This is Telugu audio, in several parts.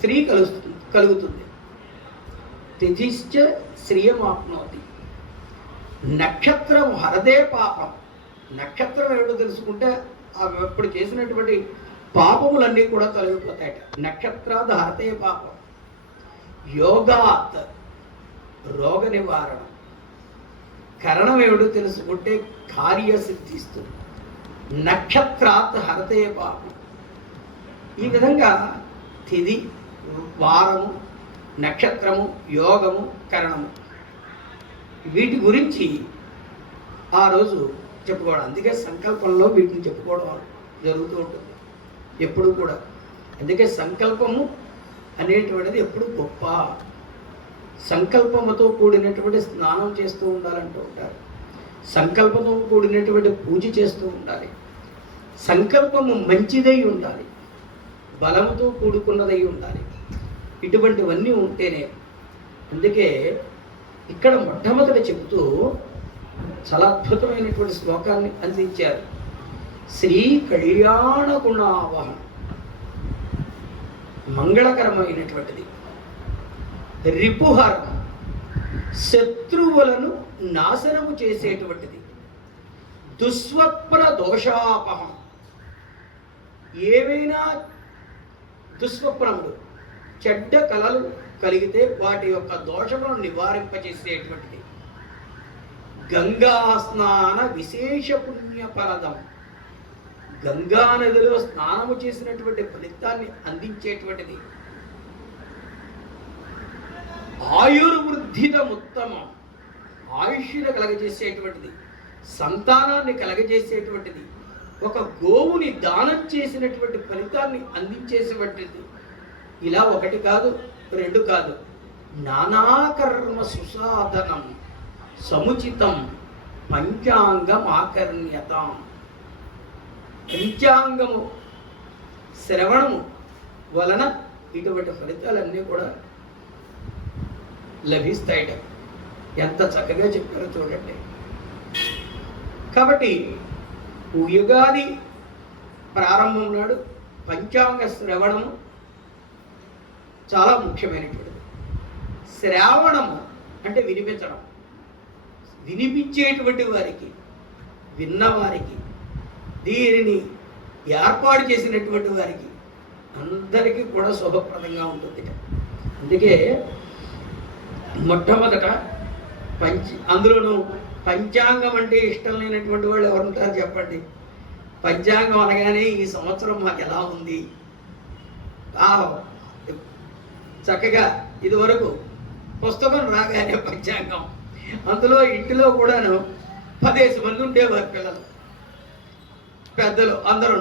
స్త్రీ కలుగుతుంది. తిథిశ్చ శ్రియమాప్నోతి. నక్షత్రం హరదే పాపం. నక్షత్రం ఏమిటో తెలుసుకుంటే అప్పుడు చేసినటువంటి పాపములన్నీ కూడా తొలగిపోతాయట. నక్షత్రాది హరతే పాపం. యోగాత్ రోగ నివారణ. కరణం ఏమిటో తెలుసుకుంటే కార్యసిద్ధిస్తుంది. నక్షత్రాత్ హరతే పాపం. ఈ విధంగా తిథి, వారము, నక్షత్రము, యోగము, కరణము వీటి గురించి ఆ రోజు చెప్పుకోవడం. అందుకే సంకల్పంలో వీటిని చెప్పుకోవడం జరుగుతూ ఉంటుంది ఎప్పుడు కూడా. అందుకే సంకల్పము అనేటువంటిది ఎప్పుడు గొప్ప. సంకల్పముతో కూడినటువంటి స్నానం చేస్తూ ఉండాలంటూ ఉంటారు. సంకల్పంతో కూడినటువంటి పూజ చేస్తూ ఉండాలి. సంకల్పము మంచిదై ఉండాలి, బలముతో కూడుకున్నదై ఉండాలి. ఇటువంటివన్నీ ఉంటేనే. అందుకే ఇక్కడ మొట్టమొదట చెబుతూ చాలా అద్భుతమైనటువంటి శ్లోకాన్ని అందించారు. శ్రీ కళ్యాణ గుణావహం, మంగళకరమైనటువంటిది. రిపుహరం, శత్రువులను నాశనము చేసేటువంటిది. దుస్వప్న దోషాపహం, ఏవైనా దుస్వప్నములు, చెడ్డ కలలు కలిగితే వాటి యొక్క దోషములను నివారింపజేసేటువంటిది. గంగా స్నాన విశేష పుణ్యఫలదం, గంగా నదిలో స్నానము చేసినటువంటి ఫలితాన్ని అందించేటువంటిది. ఆయుర్వృద్ధితముత్తమం, ఆయుష్ను కలగజేసేటువంటిది, సంతానాన్ని కలగజేసేటువంటిది. ఒక గోవుని దానం చేసినటువంటి ఫలితాన్ని అందించేసేటువంటిది. ఇలా ఒకటి కాదు, రెండు కాదు. నానాకర్మ సుసాధనం సముచితం పంచాంగం ఆకర్ణ్యతాం. పంచాంగము శ్రవణము వలన ఇటువంటి ఫలితాలన్నీ కూడా లభిస్తాయట. ఎంత చక్కగా చెప్పారో చూడండి. కాబట్టి యుగాది ప్రారంభం నాడు పంచాంగ శ్రవణము చాలా ముఖ్యమైనటువంటిది. శ్రావణము అంటే వినిపించడం. వినిపించేటువంటి వారికి, విన్నవారికి, దీనిని ఏర్పాటు చేసినటువంటి వారికి అందరికీ కూడా శుభప్రదంగా ఉంటుంది. అందుకే మొట్టమొదట అందులోనూ పంచాంగం అంటే ఇష్టం లేనటువంటి వాళ్ళు ఎవరుంటారు చెప్పండి? పంచాంగం అనగానే ఈ సంవత్సరం మాకు ఎలా ఉంది, చక్కగా ఇదివరకు పుస్తకం రాగానే పంచాంగం, అందులో ఇంటిలో కూడాను 10 మంది ఉండేవారు పిల్లలు, పెద్దలు అందరూ.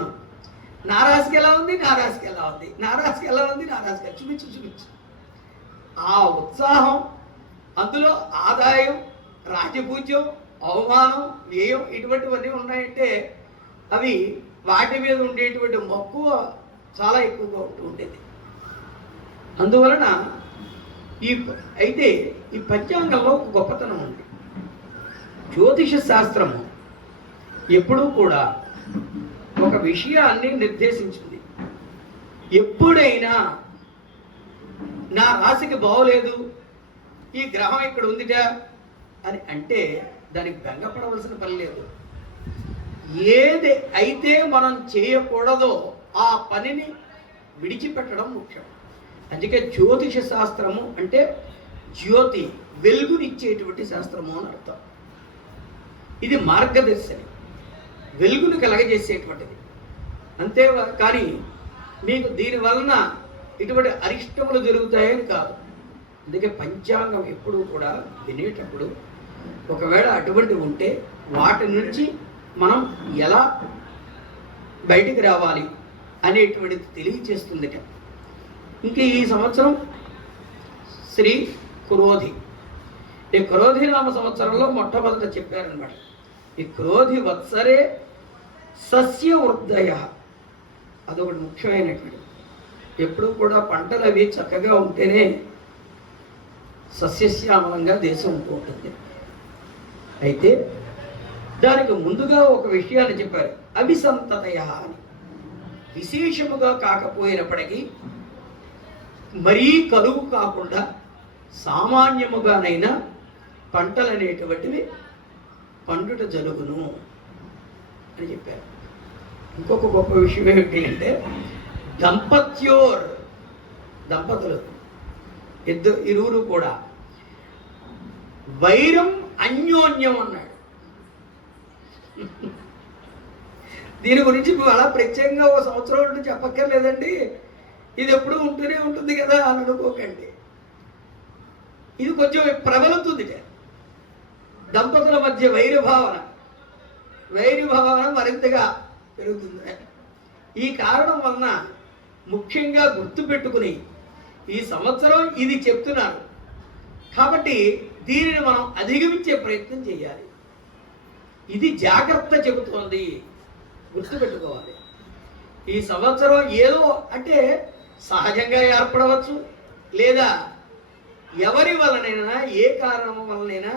నారాజుకి ఎలా ఉంది, నారాజుకి ఎలా ఉంది, నారాజుకి ఎలా ఉంది, నారాజుకి చూపించు. ఆ ఉత్సాహం, అందులో ఆదాయం, రాజపూజ్యం, అవమానం, వ్యయం ఇటువంటివన్నీ ఉన్నాయంటే అవి వాటి మీద ఉండేటువంటి మక్కువ చాలా ఎక్కువగా ఉంటూ ఉండేది. అందువలన అయితే ఈ పంచాంగంలో ఒక గొప్పతనం ఉంది. జ్యోతిష శాస్త్రము ఎప్పుడూ కూడా ఒక విషయాన్ని నిర్దేశించింది. ఎప్పుడైనా నా రాశికి బాగోలేదు, ఈ గ్రహం ఇక్కడ ఉందిట అని అంటే దానికి బెంగపడవలసిన పని లేదు. ఏది అయితే మనం చేయకూడదో ఆ పనిని విడిచిపెట్టడం ముఖ్యం. అందుకే జ్యోతిష శాస్త్రము అంటే జ్యోతి, వెలుగునిచ్చేటువంటి శాస్త్రము అని అర్థం. ఇది మార్గదర్శని, వెలుగును కలగజేసేటువంటిది. అంతే కానీ మీకు దీనివలన ఇటువంటి అరిష్టములు జరుగుతాయని కాదు. అందుకే పంచాంగం ఎప్పుడూ కూడా వినేటప్పుడు ఒకవేళ అటువంటి ఉంటే వాటి నుంచి మనం ఎలా బయటికి రావాలి అనేటువంటిది తెలియచేస్తుంది. ఇంక ఈ సంవత్సరం శ్రీ క్రోధి. ఈ క్రోధి నామ సంవత్సరంలో మొట్టమొదట చెప్పారనమాట. ఈ క్రోధి వత్సరే సస్య వృద్ధయ, అదొకటి ముఖ్యమైనటువంటి. ఎప్పుడు కూడా పంటలు అవి చక్కగా ఉంటేనే సస్యశ్యామలంగా దేశం ఉంటూ ఉంటుంది. అయితే దానికి ముందుగా ఒక విషయాన్ని చెప్పారు, అభిసంతతయ అని. విశేషముగా కాకపోయినప్పటికీ మరీ కరువు కాకుండా సామాన్యముగానైనా పంటలు అనేటువంటివి పండుట జరుగును అని చెప్పారు. ఇంకొక గొప్ప విషయం ఏమిటి అంటే దంపతులు ఇరువురు కూడా వైరం అన్యోన్యం అన్నాడు. దీని గురించి అలా ప్రత్యేకంగా ఓ సంవత్సరం నుండి చెప్పక్కర్లేదండి, ఇది ఎప్పుడూ ఉంటూనే ఉంటుంది కదా అని అనుకోకండి. ఇది కొంచెం ప్రబలుతుంది. దంపతుల మధ్య వైరభావన మరింతగా పెరుగుతుంది. ఈ కారణం వలన ముఖ్యంగా గుర్తుపెట్టుకుని ఈ సంవత్సరం ఇది చెప్తున్నారు కాబట్టి దీనిని మనం అధిగమించే ప్రయత్నం చేయాలి. ఇది జాగ్రత్త చెబుతోంది, గుర్తుపెట్టుకోవాలి. ఈ సంవత్సరం ఏదో అంటే సహజంగా ఏర్పడవచ్చు, లేదా ఎవరి వలనైనా ఏ కారణం వలనైనా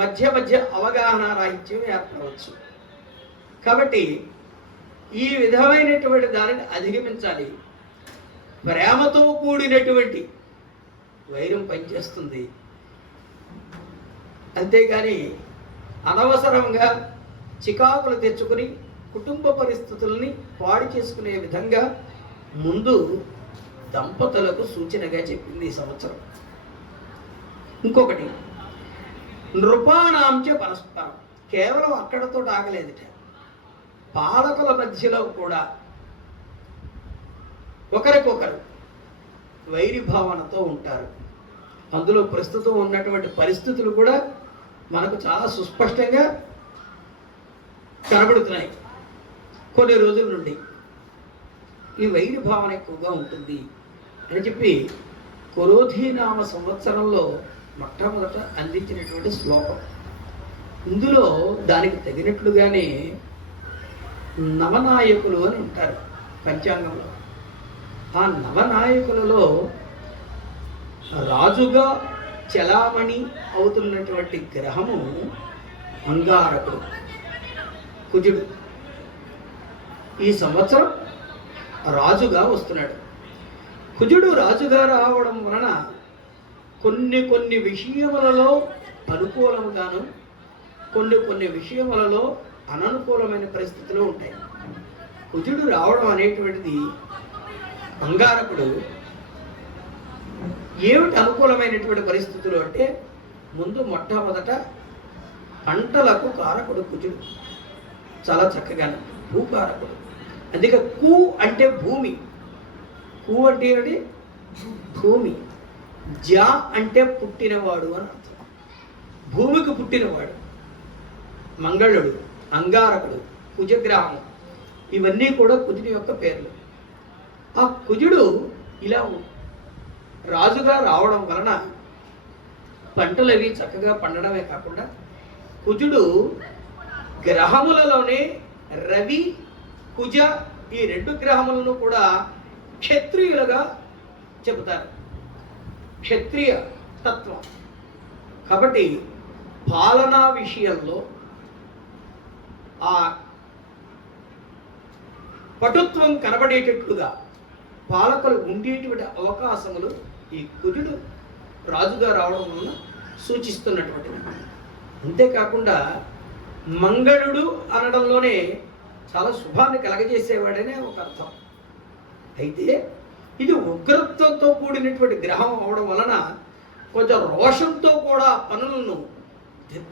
మధ్య అవగాహన రాహిత్యం ఏర్పడవచ్చు. కాబట్టి ఈ విధమైనటువంటి దానిని అధిగమించాలి. ప్రేమతో కూడినటువంటి వైరం పనిచేస్తుంది, అంతేగాని అనవసరంగా చికాకులు తెచ్చుకుని కుటుంబ పరిస్థితుల్ని పాడు చేసుకునే విధంగా ముందు దంపతులకు సూచనగా చెప్పింది ఈ సంవత్సరం. ఇంకొకటి నృపాణాంచ పరస్పరం, కేవలం అక్కడతో ఆగలేదుట, పాలకుల మధ్యలో కూడా ఒకరికొకరు వైరి భావనతో ఉంటారు. అందులో ప్రస్తుతం ఉన్నటువంటి పరిస్థితులు కూడా మనకు చాలా సుస్పష్టంగా కనబడుతున్నాయి. కొన్ని రోజుల నుండి ఈ వైరి భావన ఎక్కువగా ఉంటుంది అని చెప్పి క్రోధీనామ సంవత్సరంలో మొట్టమొదట అందించినటువంటి శ్లోకం. ఇందులో దానికి తగినట్లుగానే నవనాయకులు అని ఉంటారు పంచాంగంలో. ఆ నవనాయకులలో రాజుగా చలామణి అవుతున్నటువంటి గ్రహము అంగారకుడు, కుజుడు. ఈ సంవత్సరం రాజుగా వస్తున్నాడు. కుజుడు రాజుగా రావడం వలన కొన్ని విషయములలో అనుకూలముగాను, కొన్ని విషయములలో అననుకూలమైన పరిస్థితులు ఉంటాయి. కుజుడు రావడం అనేటువంటిది అంగారకుడు ఏమిటి అనుకూలమైనటువంటి పరిస్థితులు అంటే, ముందు మొట్టమొదట పంటలకు కారకుడు కుజుడు, చాలా చక్కగా భూకారకుడు. అందుకే కు అంటే భూమి, కు అంటే ఏమిటి భూమి, జా అంటే పుట్టినవాడు అని అర్థం. భూమికి పుట్టినవాడు మంగళుడు, అంగారకుడు, కుజగ్రహం, ఇవన్నీ కూడా కుజుడి యొక్క పేర్లు. ఆ కుజుడు ఇలా రాజుగా రావడం వలన పంటలు అవి చక్కగా పండడమే కాకుండా కుజుడు గ్రహములలోనే రవి కుజ ఈ రెండు గ్రహములను కూడా క్షత్రియులుగా చెబుతారు, క్షత్రియ తత్వం. కాబట్టి పాలనా విషయంలో ఆ పటుత్వం కనబడేటట్లుగా పాలకులు ఉండేటువంటి అవకాశములు ఈ కుజుడు రాజుగా రావడం వలన సూచిస్తున్నటువంటివి. అంతేకాకుండా మంగళుడు అనడంలోనే చాలా శుభాన్ని కలగజేసేవాడనే ఒక అర్థం. అయితే ఇది ఉగ్రత్వంతో కూడినటువంటి గ్రహం అవడం వలన కొంచెం రోషంతో కూడా పనులను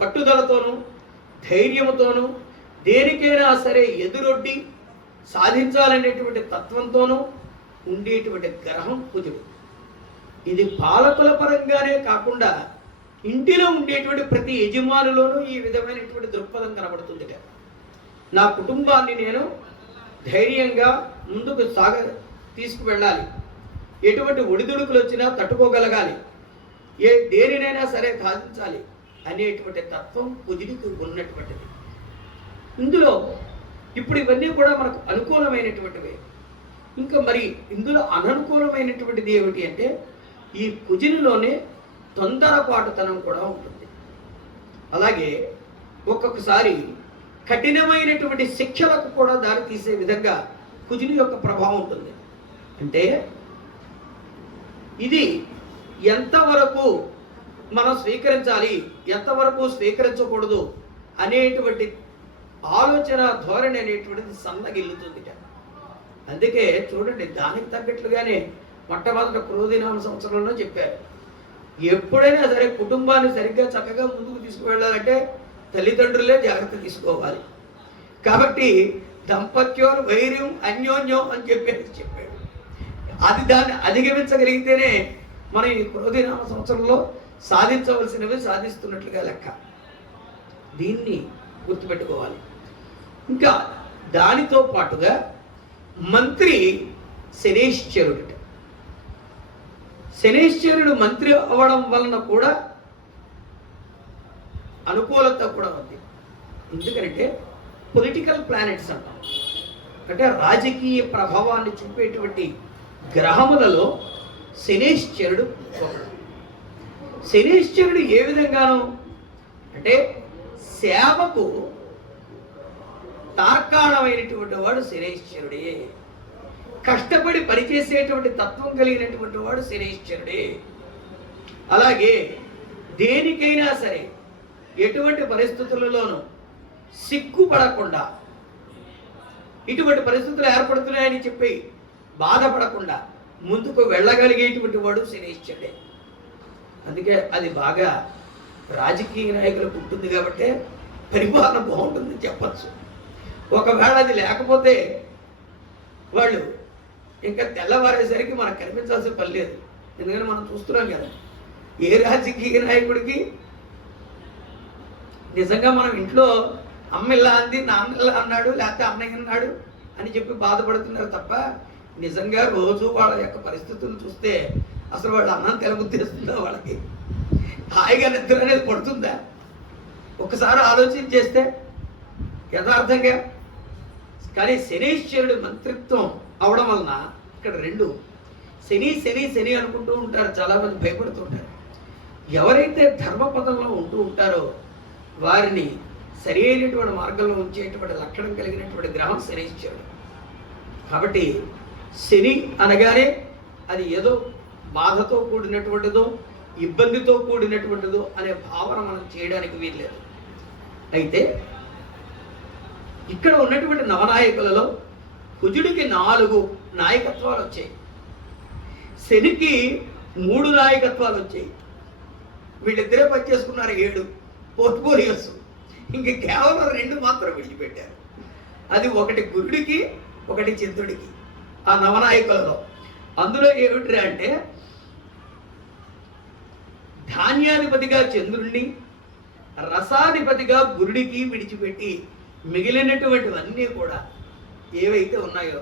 పట్టుదలతోనూ ధైర్యంతోనూ దేనికైనా సరే ఎదురొడ్డి సాధించాలనేటువంటి తత్వంతోనూ ఉండేటువంటి గ్రహం కుజుడు. ఇది పాలకుల పరంగానే కాకుండా ఇంటిలో ఉండేటువంటి ప్రతి యజమానులోనూ ఈ విధమైనటువంటి దృక్పథం కనబడుతుంది. నా కుటుంబాన్ని నేను ధైర్యంగా ముందుకు తీసుకువెళ్ళాలి, ఎటువంటి ఒడిదుడుకులు వచ్చినా తట్టుకోగలగాలి, దేనినైనా సరే సాధించాలి అనేటువంటి తత్వం కుజుడికి ఉన్నటువంటిది. ఇందులో ఇప్పుడు ఇవన్నీ కూడా మనకు అనుకూలమైనటువంటివే. ఇంకా మరి ఇందులో అననుకూలమైనటువంటిది ఏమిటి అంటే, ఈ కుజునిలోనే తొందరపాటుతనం కూడా ఉంటుంది. అలాగే ఒక్కొక్కసారి కఠినమైనటువంటి శిక్షలకు కూడా దారి తీసే విధంగా కుజుని యొక్క ప్రభావం ఉంటుంది. అంటే ఇది ఎంతవరకు మనం స్వీకరించాలి, ఎంతవరకు స్వీకరించకూడదు అనేటువంటి ఆలోచన ధోరణి అనేటువంటిది సన్నగిల్లుతుంది. అందుకే చూడండి, దానికి తగ్గట్లుగానే మొట్టమొదటి క్రోధినామ సంవత్సరంలో చెప్పారు, ఎప్పుడైనా సరే కుటుంబాన్ని సరిగ్గా చక్కగా ముందుకు తీసుకువెళ్ళాలంటే తల్లిదండ్రులే జాగ్రత్త తీసుకోవాలి. కాబట్టి దంపత్యోర్ వైర్యం అన్యోన్యం అని చెప్పాడు. దాన్ని అధిగమించగలిగితేనే మనం ఈ క్రోధినామ సంవత్సరంలో సాధించవలసినవి సాధిస్తున్నట్లుగా లెక్క. దీన్ని గుర్తుపెట్టుకోవాలి. ఇంకా దానితో పాటుగా మంత్రి శనేశ్వరుడు. శనేశ్వరుడు మంత్రి అవ్వడం వలన కూడా అనుకూలత కూడా ఉంది. ఎందుకంటే పొలిటికల్ ప్లానెట్స్ అంటాం, అంటే రాజకీయ ప్రభావాన్ని చూపేటువంటి గ్రహములలో శనేశ్వరుడు ఒకడు. శనేశ్వరుడు ఏ విధంగానూ అంటే సేవకు తార్కాణమైనటువంటి వాడు శనేశ్వరుడే. కష్టపడి పనిచేసేటువంటి తత్వం కలిగినటువంటి వాడు శనేశ్వరుడే. అలాగే దేనికైనా సరే ఎటువంటి పరిస్థితులలోనూ సిగ్గుపడకుండా, ఇటువంటి పరిస్థితులు ఏర్పడుతున్నాయని చెప్పి బాధపడకుండా ముందుకు వెళ్ళగలిగేటువంటి వాడు శనేశ్వరుడే. అందుకే అది బాగా రాజకీయ నాయకులకు ఉంటుంది కాబట్టి పరిపాలన బాగుంటుందని చెప్పచ్చు. ఒకవేళ అది లేకపోతే వాళ్ళు ఇంకా తెల్లవారేసరికి మనకు కనిపించాల్సిన పని లేదు. ఎందుకంటే మనం చూస్తున్నాం కదా, ఏ రాజకీయ నాయకుడికి నిజంగా మనం ఇంట్లో అమ్మ ఇలా అంది, నాన్న ఇలా అన్నాడు, లేకపోతే అన్నయ్య అన్నాడు అని చెప్పి బాధపడుతున్నారు తప్ప నిజంగా రోజు వాళ్ళ యొక్క పరిస్థితులను చూస్తే అసలు వాళ్ళ అన్నం తెలబుద్దేస్తుందా, వాళ్ళకి హాయిగా నిద్ర అనేది పడుతుందా ఒకసారి ఆలోచన చేస్తే యథార్థంగా. కానీ శనీశ్వరుడు మంత్రిత్వం అవడం వలన ఇక్కడ రెండు శని శని శని అనుకుంటూ ఉంటారు, చాలామంది భయపడుతుంటారు. ఎవరైతే ధర్మపదంలో ఉంటూ ఉంటారో వారిని సరి అయినటువంటి మార్గంలో ఉంచేటువంటి లక్షణం కలిగినటువంటి గ్రహం శనీశ్వరుడు. కాబట్టి శని అనగానే అది ఏదో బాధతో కూడినటువంటిదో ఇబ్బందితో కూడినటువంటిదో అనే భావన మనం చేయడానికి వీల్లేదు. అయితే ఇక్కడ ఉన్నటువంటి నవనాయకులలో కుజుడికి 4 నాయకత్వాలు వచ్చాయి, శనికి 3 నాయకత్వాలు వచ్చాయి. వీళ్ళిద్దరే పనిచేసుకున్నారు 7 పోర్ట్ఫోలియోస్. ఇంక కేవలం 2 మాత్రం విడిచిపెట్టారు. అది ఒకటి గురుడికి, ఒకటి చంద్రుడికి ఆ నవనాయకులలో. అందులో ఏమిటి అంటే ధాన్యాధిపతిగా చంద్రుణ్ణి, రసాధిపతిగా గురుడికి విడిచిపెట్టి మిగిలినటువంటివన్నీ కూడా ఏవైతే ఉన్నాయో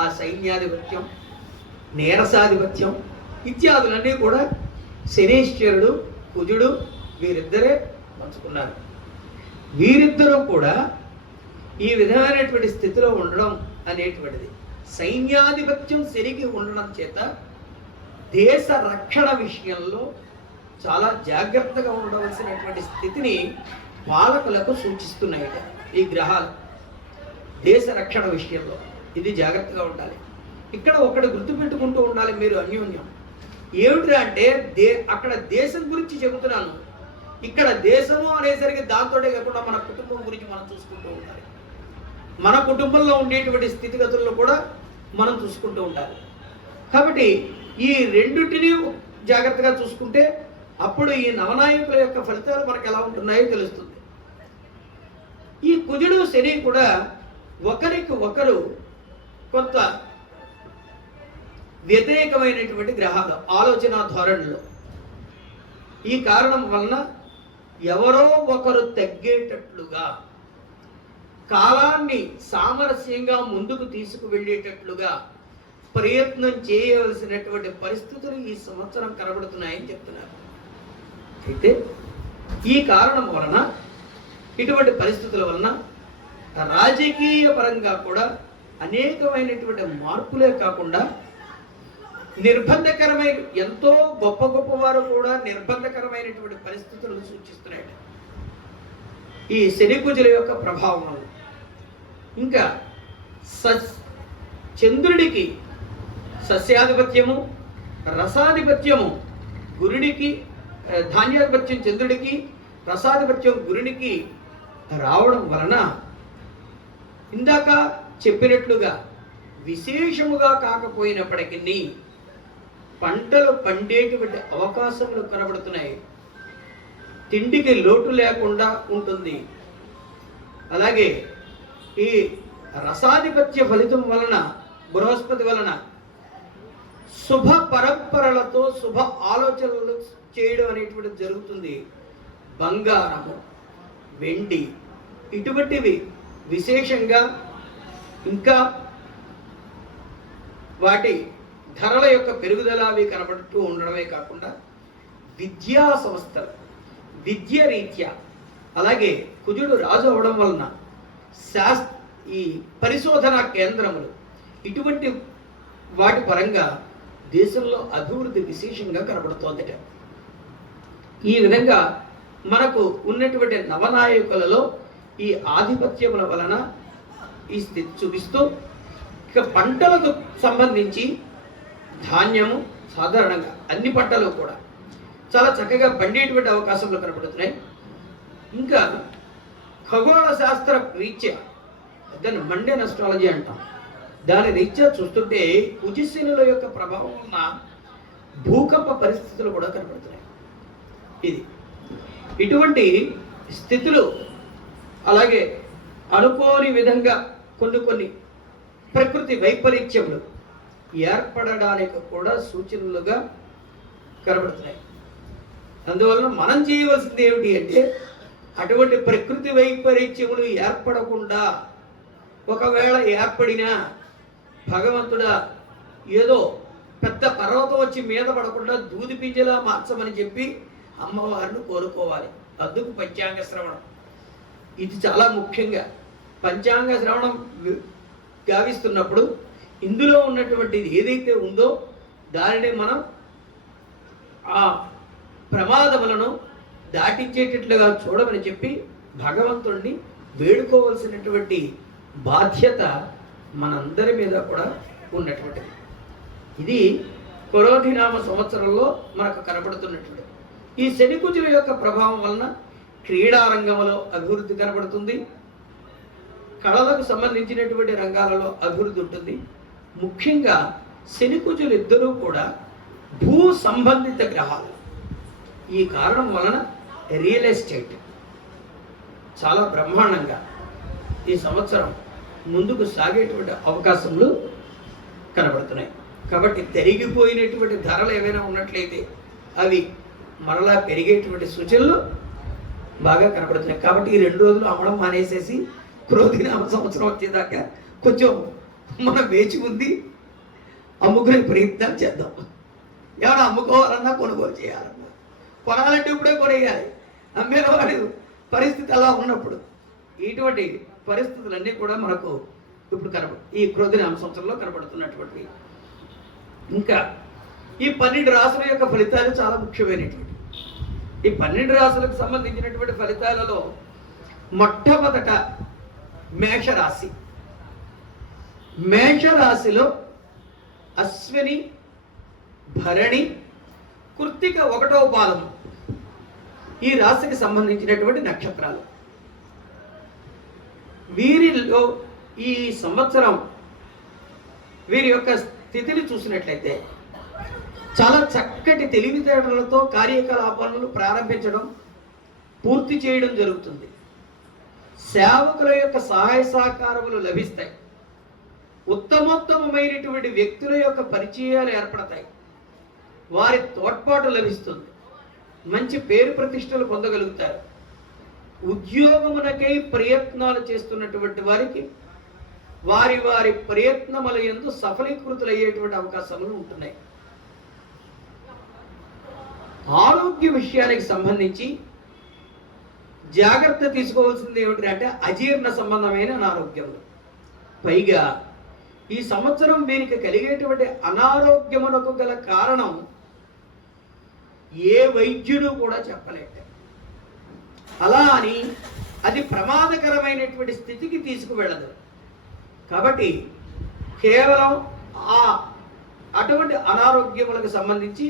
ఆ సైన్యాధిపత్యం, నీరసాధిపత్యం ఇత్యాదులన్నీ కూడా శనీశ్వరుడు, కుజుడు వీరిద్దరే పంచుకున్నారు. వీరిద్దరూ కూడా ఈ విధమైనటువంటి స్థితిలో ఉండడం అనేటువంటిది సైన్యాధిపత్యం సరిగి ఉండడం చేత దేశ రక్షణ విషయంలో చాలా జాగ్రత్తగా ఉండవలసినటువంటి స్థితిని పాలకులకు సూచిస్తున్నాయి ఈ గ్రహాలు. దేశ రక్షణ విషయంలో ఇది జాగ్రత్తగా ఉండాలి. ఇక్కడ ఒకటి గుర్తుపెట్టుకుంటూ ఉండాలి మీరు అన్యోన్యం. ఏమిటి అంటే అక్కడ దేశం గురించి చెబుతున్నాను, ఇక్కడ దేశము అనేసరికి దాంతోటే కాకుండా మన కుటుంబం గురించి మనం చూసుకుంటూ ఉండాలి. మన కుటుంబంలో ఉండేటువంటి స్థితిగతులను కూడా మనం చూసుకుంటూ ఉండాలి. కాబట్టి ఈ రెండింటినీ జాగ్రత్తగా చూసుకుంటే అప్పుడు ఈ నవనాయకుల యొక్క ఫలితాలు మనకు ఎలా ఉంటున్నాయో తెలుస్తుంది. ఈ కుజుడు శని కూడా ఒకరికి ఒకరు కొంత వ్యతిరేకమైనటువంటి గ్రహాలు ఆలోచన ధోరణిలో. ఈ కారణం వలన ఎవరో ఒకరు తగ్గేటట్లుగా, కాలాన్ని సామరస్యంగా ముందుకు తీసుకువెళ్ళేటట్లుగా ప్రయత్నం చేయవలసినటువంటి పరిస్థితులు ఈ సంవత్సరం కనబడుతున్నాయని చెప్తున్నారు. అయితే ఈ కారణం వలన, ఇటువంటి పరిస్థితుల వలన రాజకీయ పరంగా కూడా అనేకమైనటువంటి మార్పులే కాకుండా నిర్బంధకరమైన, ఎంతో గొప్ప గొప్ప వారు కూడా నిర్బంధకరమైనటువంటి పరిస్థితులను సూచిస్తున్నాయి ఈ శని కుజుల యొక్క ప్రభావం వల్ల. ఇంకా చంద్రుడికి సస్యాధిపత్యము, రసాధిపత్యము గురుడికి, ధాన్యాధిపత్యం చంద్రుడికి, రసాధిపత్యం గురునికి రావడం వలన ఇందాక చెప్పినట్లుగా విశేషముగా కాకపోయినప్పటికీ పంటలు పండేటువంటి అవకాశములు కనబడుతున్నాయి. తిండికి లోటు లేకుండా ఉంటుంది. అలాగే ఈ రసాధిపత్య ఫలితం వలన, బృహస్పతి వలన శుభ పరంపరలతో శుభ ఆలోచనలు చేయడం అనేటువంటిది జరుగుతుంది. బంగారము, వెండి ఇటువంటివి విశేషంగా, ఇంకా వాటి ధరల యొక్క పెరుగుదల అవి కనబడుతూ ఉండడమే కాకుండా విద్యా సంస్థలు, విద్య రీత్యా, అలాగే కుజుడు రాజు అవడం వలన ఈ పరిశోధనా కేంద్రములు ఇటువంటి వాటి పరంగా దేశంలో అభివృద్ధి విశేషంగా కనబడుతోందట. ఈ విధంగా మనకు ఉన్నటువంటి నవనాయకులలో ఈ ఆధిపత్యముల వలన ఈ స్థితి చూపిస్తూ, ఇక పంటలకు సంబంధించి ధాన్యము సాధారణంగా అన్ని పంటలు కూడా చాలా చక్కగా పండేటువంటి అవకాశాలు కనబడుతున్నాయి. ఇంకా ఖగోళ శాస్త్ర రీత్యా, దాన్ని మండే అస్ట్రాలజీ అంటాం, దాని రీత్యా చూస్తుంటే కుజశనుల యొక్క ప్రభావం వలన భూకంప పరిస్థితులు కూడా కనబడుతున్నాయి. ఇటువంటి స్థితులు, అలాగే అనుకోని విధంగా కొన్ని ప్రకృతి వైపరీత్యములు ఏర్పడడానికి కూడా సూచనలుగా కనబడుతున్నాయి. అందువలన మనం చేయవలసింది ఏమిటి అంటే, అటువంటి ప్రకృతి వైపరీత్యములు ఏర్పడకుండా, ఒకవేళ ఏర్పడినా భగవంతుడా ఏదో పెద్ద పర్వతం వచ్చి మీద పడకుండా దూది పింజలా మార్చమని చెప్పి అమ్మవారిని కోరుకోవాలి. అందుకు పంచాంగ శ్రవణం ఇది చాలా ముఖ్యంగా. పంచాంగ శ్రవణం గావిస్తున్నప్పుడు ఇందులో ఉన్నటువంటిది ఏదైతే ఉందో దానిని మనం ఆ ప్రమాదములను దాటించేటట్లుగా చూడమని చెప్పి భగవంతుడిని వేడుకోవలసినటువంటి బాధ్యత మనందరి మీద కూడా ఉన్నటువంటిది. ఇది క్రోధినామ సంవత్సరంలో మనకు కనబడుతున్నటువంటి ఈ శని కుజుల యొక్క ప్రభావం వలన క్రీడారంగంలో అభివృద్ధి కనబడుతుంది. కళలకు సంబంధించినటువంటి రంగాలలో అభివృద్ధి ఉంటుంది. ముఖ్యంగా శని కుజులు ఇద్దరూ కూడా భూ సంబంధిత గ్రహాలు. ఈ కారణం వలన రియల్ ఎస్టేట్ చాలా బ్రహ్మాండంగా ఈ సంవత్సరం ముందుకు సాగేటువంటి అవకాశములు కనబడుతున్నాయి. కాబట్టి పెరిగిపోయినటువంటి ధరలు ఏవైనా ఉన్నట్లయితే అవి మరలా పెరిగేటువంటి సూచనలు బాగా కనబడుతున్నాయి. కాబట్టి ఈ 2 రోజులు అమ్మడం మానేసేసి క్రోధినామ సంవత్సరం వచ్చేదాకా కొంచెం మనం వేచి ఉంది అమ్ముకునే ప్రయత్నాలు చేద్దాం. ఏమైనా అమ్ముకోవాలన్నా కొనుగోలు చేయాలన్నా, కొనాలంటే ఇప్పుడే కొనేయాలి. అమ్మేన వాడి పరిస్థితి అలా ఉన్నప్పుడు ఇటువంటి పరిస్థితులన్నీ కూడా మనకు ఇప్పుడు ఈ క్రోధినామ సంవత్సరంలో కనబడుతున్నటువంటివి. ఇంకా ఈ 12 రాశుల యొక్క ఫలితాలు చాలా ముఖ్యమైనటువంటి. ఈ 12 రాశులకు సంబంధించినటువంటి ఫలితాలలో మొట్టమొదట మేషరాశి. మేషరాశిలో అశ్విని, భరణి, కృత్తిక 1వ పాదము ఈ రాశికి సంబంధించినటువంటి నక్షత్రాలు. వీరిలో ఈ సంవత్సరం వీరి యొక్క స్థితిని చూసినట్లయితే చాలా చక్కటి తెలివితేటలతో కార్యకలాపాలను ప్రారంభించడం, పూర్తి చేయడం జరుగుతుంది. సేవకుల యొక్క సహాయ సహకారములు లభిస్తాయి. ఉత్తమోత్తమైనటువంటి వ్యక్తుల యొక్క పరిచయాలు ఏర్పడతాయి. వారి తోడ్పాటు లభిస్తుంది. మంచి పేరు ప్రతిష్టలు పొందగలుగుతారు. ఉద్యోగమునకై ప్రయత్నాలు చేస్తున్నటువంటి వారికి వారి వారి ప్రయత్నముల యందు సఫలీకృతులయ్యేటువంటి అవకాశాలు ఉంటున్నాయి. ఆరోగ్య విషయానికి సంబంధించి జాగ్రత్త తీసుకోవాల్సింది ఏమిటంటే అజీర్ణ సంబంధమైన అనారోగ్యములు. పైగా ఈ సంవత్సరం వీరికి కలిగేటువంటి అనారోగ్యమునకు గల కారణం ఏ వైద్యుడు కూడా చెప్పలేక, అలా అని అది ప్రమాదకరమైనటువంటి స్థితికి తీసుకువెళ్ళదు. కాబట్టి కేవలం ఆ అటువంటి అనారోగ్యములకు సంబంధించి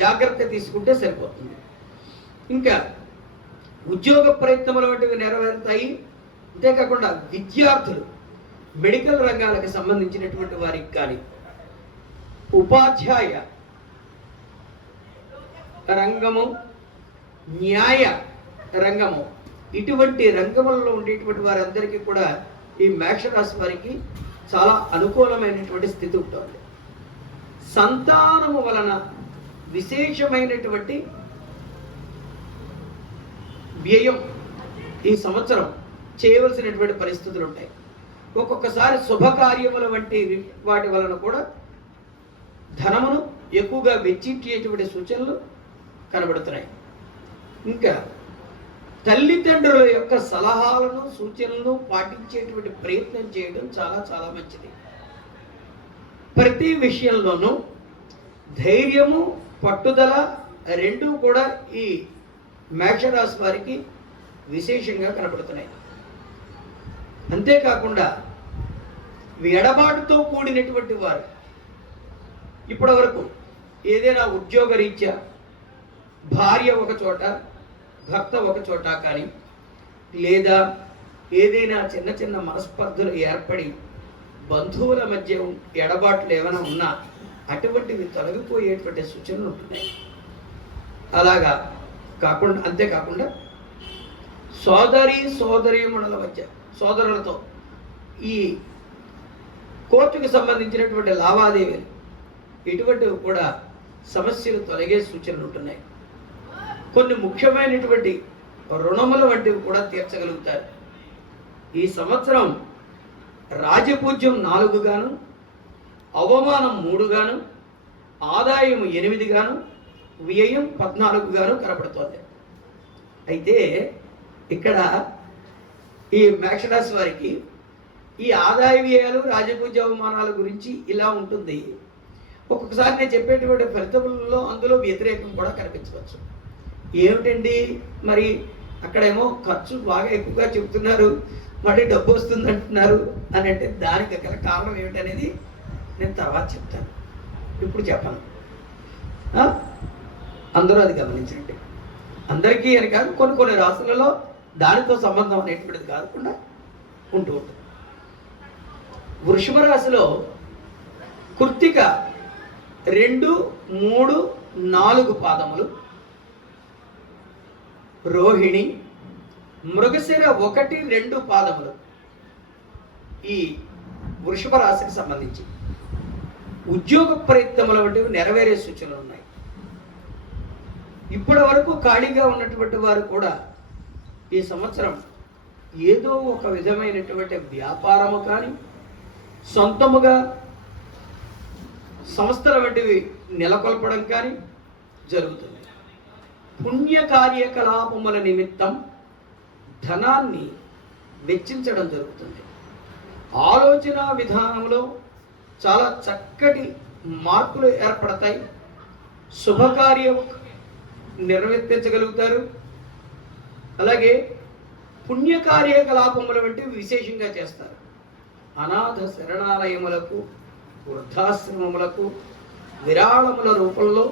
జాగ్రత్త తీసుకుంటే సరిపోతుంది. ఇంకా ఉద్యోగ ప్రయత్నములు వంటివి నెరవేరుతాయి. అంతేకాకుండా విద్యార్థులు మెడికల్ రంగాలకు సంబంధించినటువంటి వారికి కానీ, ఉపాధ్యాయ రంగము, న్యాయ రంగము, ఇటువంటి రంగములలో ఉండేటువంటి వారందరికీ కూడా ఈ మేషరాశి వారికి చాలా అనుకూలమైనటువంటి స్థితి ఉంటుంది. సంతానము వలన విశేషమైనటువంటి వ్యయం ఈ సంవత్సరం చేయవలసినటువంటి పరిస్థితులు ఉంటాయి. ఒక్కొక్కసారి శుభకార్యముల వంటి వాటి వలన కూడా ధనమును ఎక్కువగా వెచ్చించేటువంటి సూచనలు కనబడుతున్నాయి. ఇంకా తల్లిదండ్రుల యొక్క సలహాలను సూచనలను పాటించేటువంటి ప్రయత్నం చేయడం చాలా చాలా మంచిది. ప్రతి విషయంలోనూ ధైర్యము, పట్టుదల రెండూ కూడా ఈ మేషరాశి వారికి విశేషంగా కనబడుతున్నాయి. అంతేకాకుండా ఎడబాటుతో కూడినటువంటి వారు ఇప్పటి వరకు ఏదైనా ఉద్యోగ రీత్యా భార్య ఒక చోట, భర్త ఒక చోట కానీ, లేదా ఏదైనా చిన్న చిన్న మనస్పర్ధలు ఏర్పడి బంధువుల మధ్య ఎడబాట్లు ఏమైనా ఉన్నా అటువంటివి తొలగిపోయేటువంటి సూచనలు ఉంటున్నాయి. అలాగా కాకుండా అంతేకాకుండా సోదరీమణుల మధ్య సోదరులతో ఈ కోర్టుకు సంబంధించినటువంటి లావాదేవీలు ఇటువంటివి కూడా సమస్యలు తొలగే సూచనలు ఉంటున్నాయి. కొన్ని ముఖ్యమైనటువంటి రుణముల వంటివి కూడా తీర్చగలుగుతారు. ఈ సంవత్సరం రాజపూజ్యం 4 గాను, అవమానం 3 గాను, ఆదాయం 8 గాను, వ్యయం 14 గాను కనబడుతోంది. అయితే ఇక్కడ ఈ మేషరాశి వారికి ఈ ఆదాయ వ్యయాలు, రాజపూజ్య అవమానాల గురించి ఇలా ఉంటుంది. ఒక్కొక్కసారి నేను చెప్పేటువంటి ఫలితములలో అందులో వ్యతిరేకం కూడా కనిపించవచ్చు. ఏమిటండి మరి అక్కడేమో ఖర్చు బాగా ఎక్కువగా చెబుతున్నారు, మరి డబ్బు వస్తుంది అంటున్నారు అని అంటే దానికి గల కారణం ఏమిటనేది నేను తర్వాత చెప్తాను, ఇప్పుడు చెప్పను. అందరూ అది గమనించండి. అందరికీ అని కాదు, కొన్ని రాశులలో దానితో సంబంధం అనేటువంటిది కాకుండా ఉంటూ ఉంటుంది. వృషభ రాశిలో కృత్తిక 2, 3, 4 పాదములు, రోహిణి, మృగశిర 1, 2 పాదములు ఈ వృషభ రాశికి సంబంధించి ఉద్యోగ ప్రయత్నముల వంటివి నెరవేరే సూచనలు ఉన్నాయి. ఇప్పటి వరకు ఖాళీగా ఉన్నటువంటి వారు కూడా ఈ సంవత్సరం ఏదో ఒక విధమైనటువంటి వ్యాపారము కానీ, సొంతముగా సంస్థల వంటివి నెలకొల్పడం కానీ జరుగుతుంది. పుణ్య కార్యకలాపముల నిమిత్తం ధనాన్ని వెచ్చించడం జరుగుతుంది. ఆలోచన విధానంలో చాలా చక్కటి మార్పులు ఏర్పడతాయి. శుభకార్యం నిర్వర్తించగలుగుతారు. అలాగే పుణ్య కార్యకలాపముల వంటివి విశేషంగా చేస్తారు. అనాథ శరణాలయములకు, వృద్ధాశ్రమములకు విరాళముల రూపంలో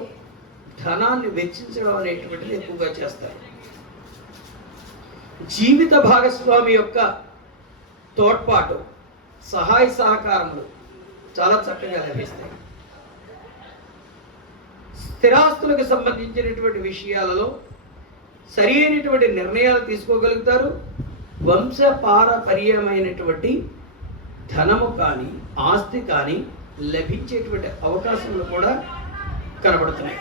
ధనాన్ని వెచ్చించడం అనేటువంటిది ఎక్కువగా చేస్తారు. జీవిత భాగస్వామి యొక్క తోడ్పాటు, సహాయ సహకారములు చాలా చక్కగా లభిస్తాయి. స్థిరాస్తులకు సంబంధించినటువంటి విషయాలలో సరి అయినటువంటి నిర్ణయాలు తీసుకోగలుగుతారు. వంశపారపర్యమైనటువంటి ధనము కానీ, ఆస్తి కానీ లభించేటువంటి అవకాశములు కూడా కనబడుతున్నాయి.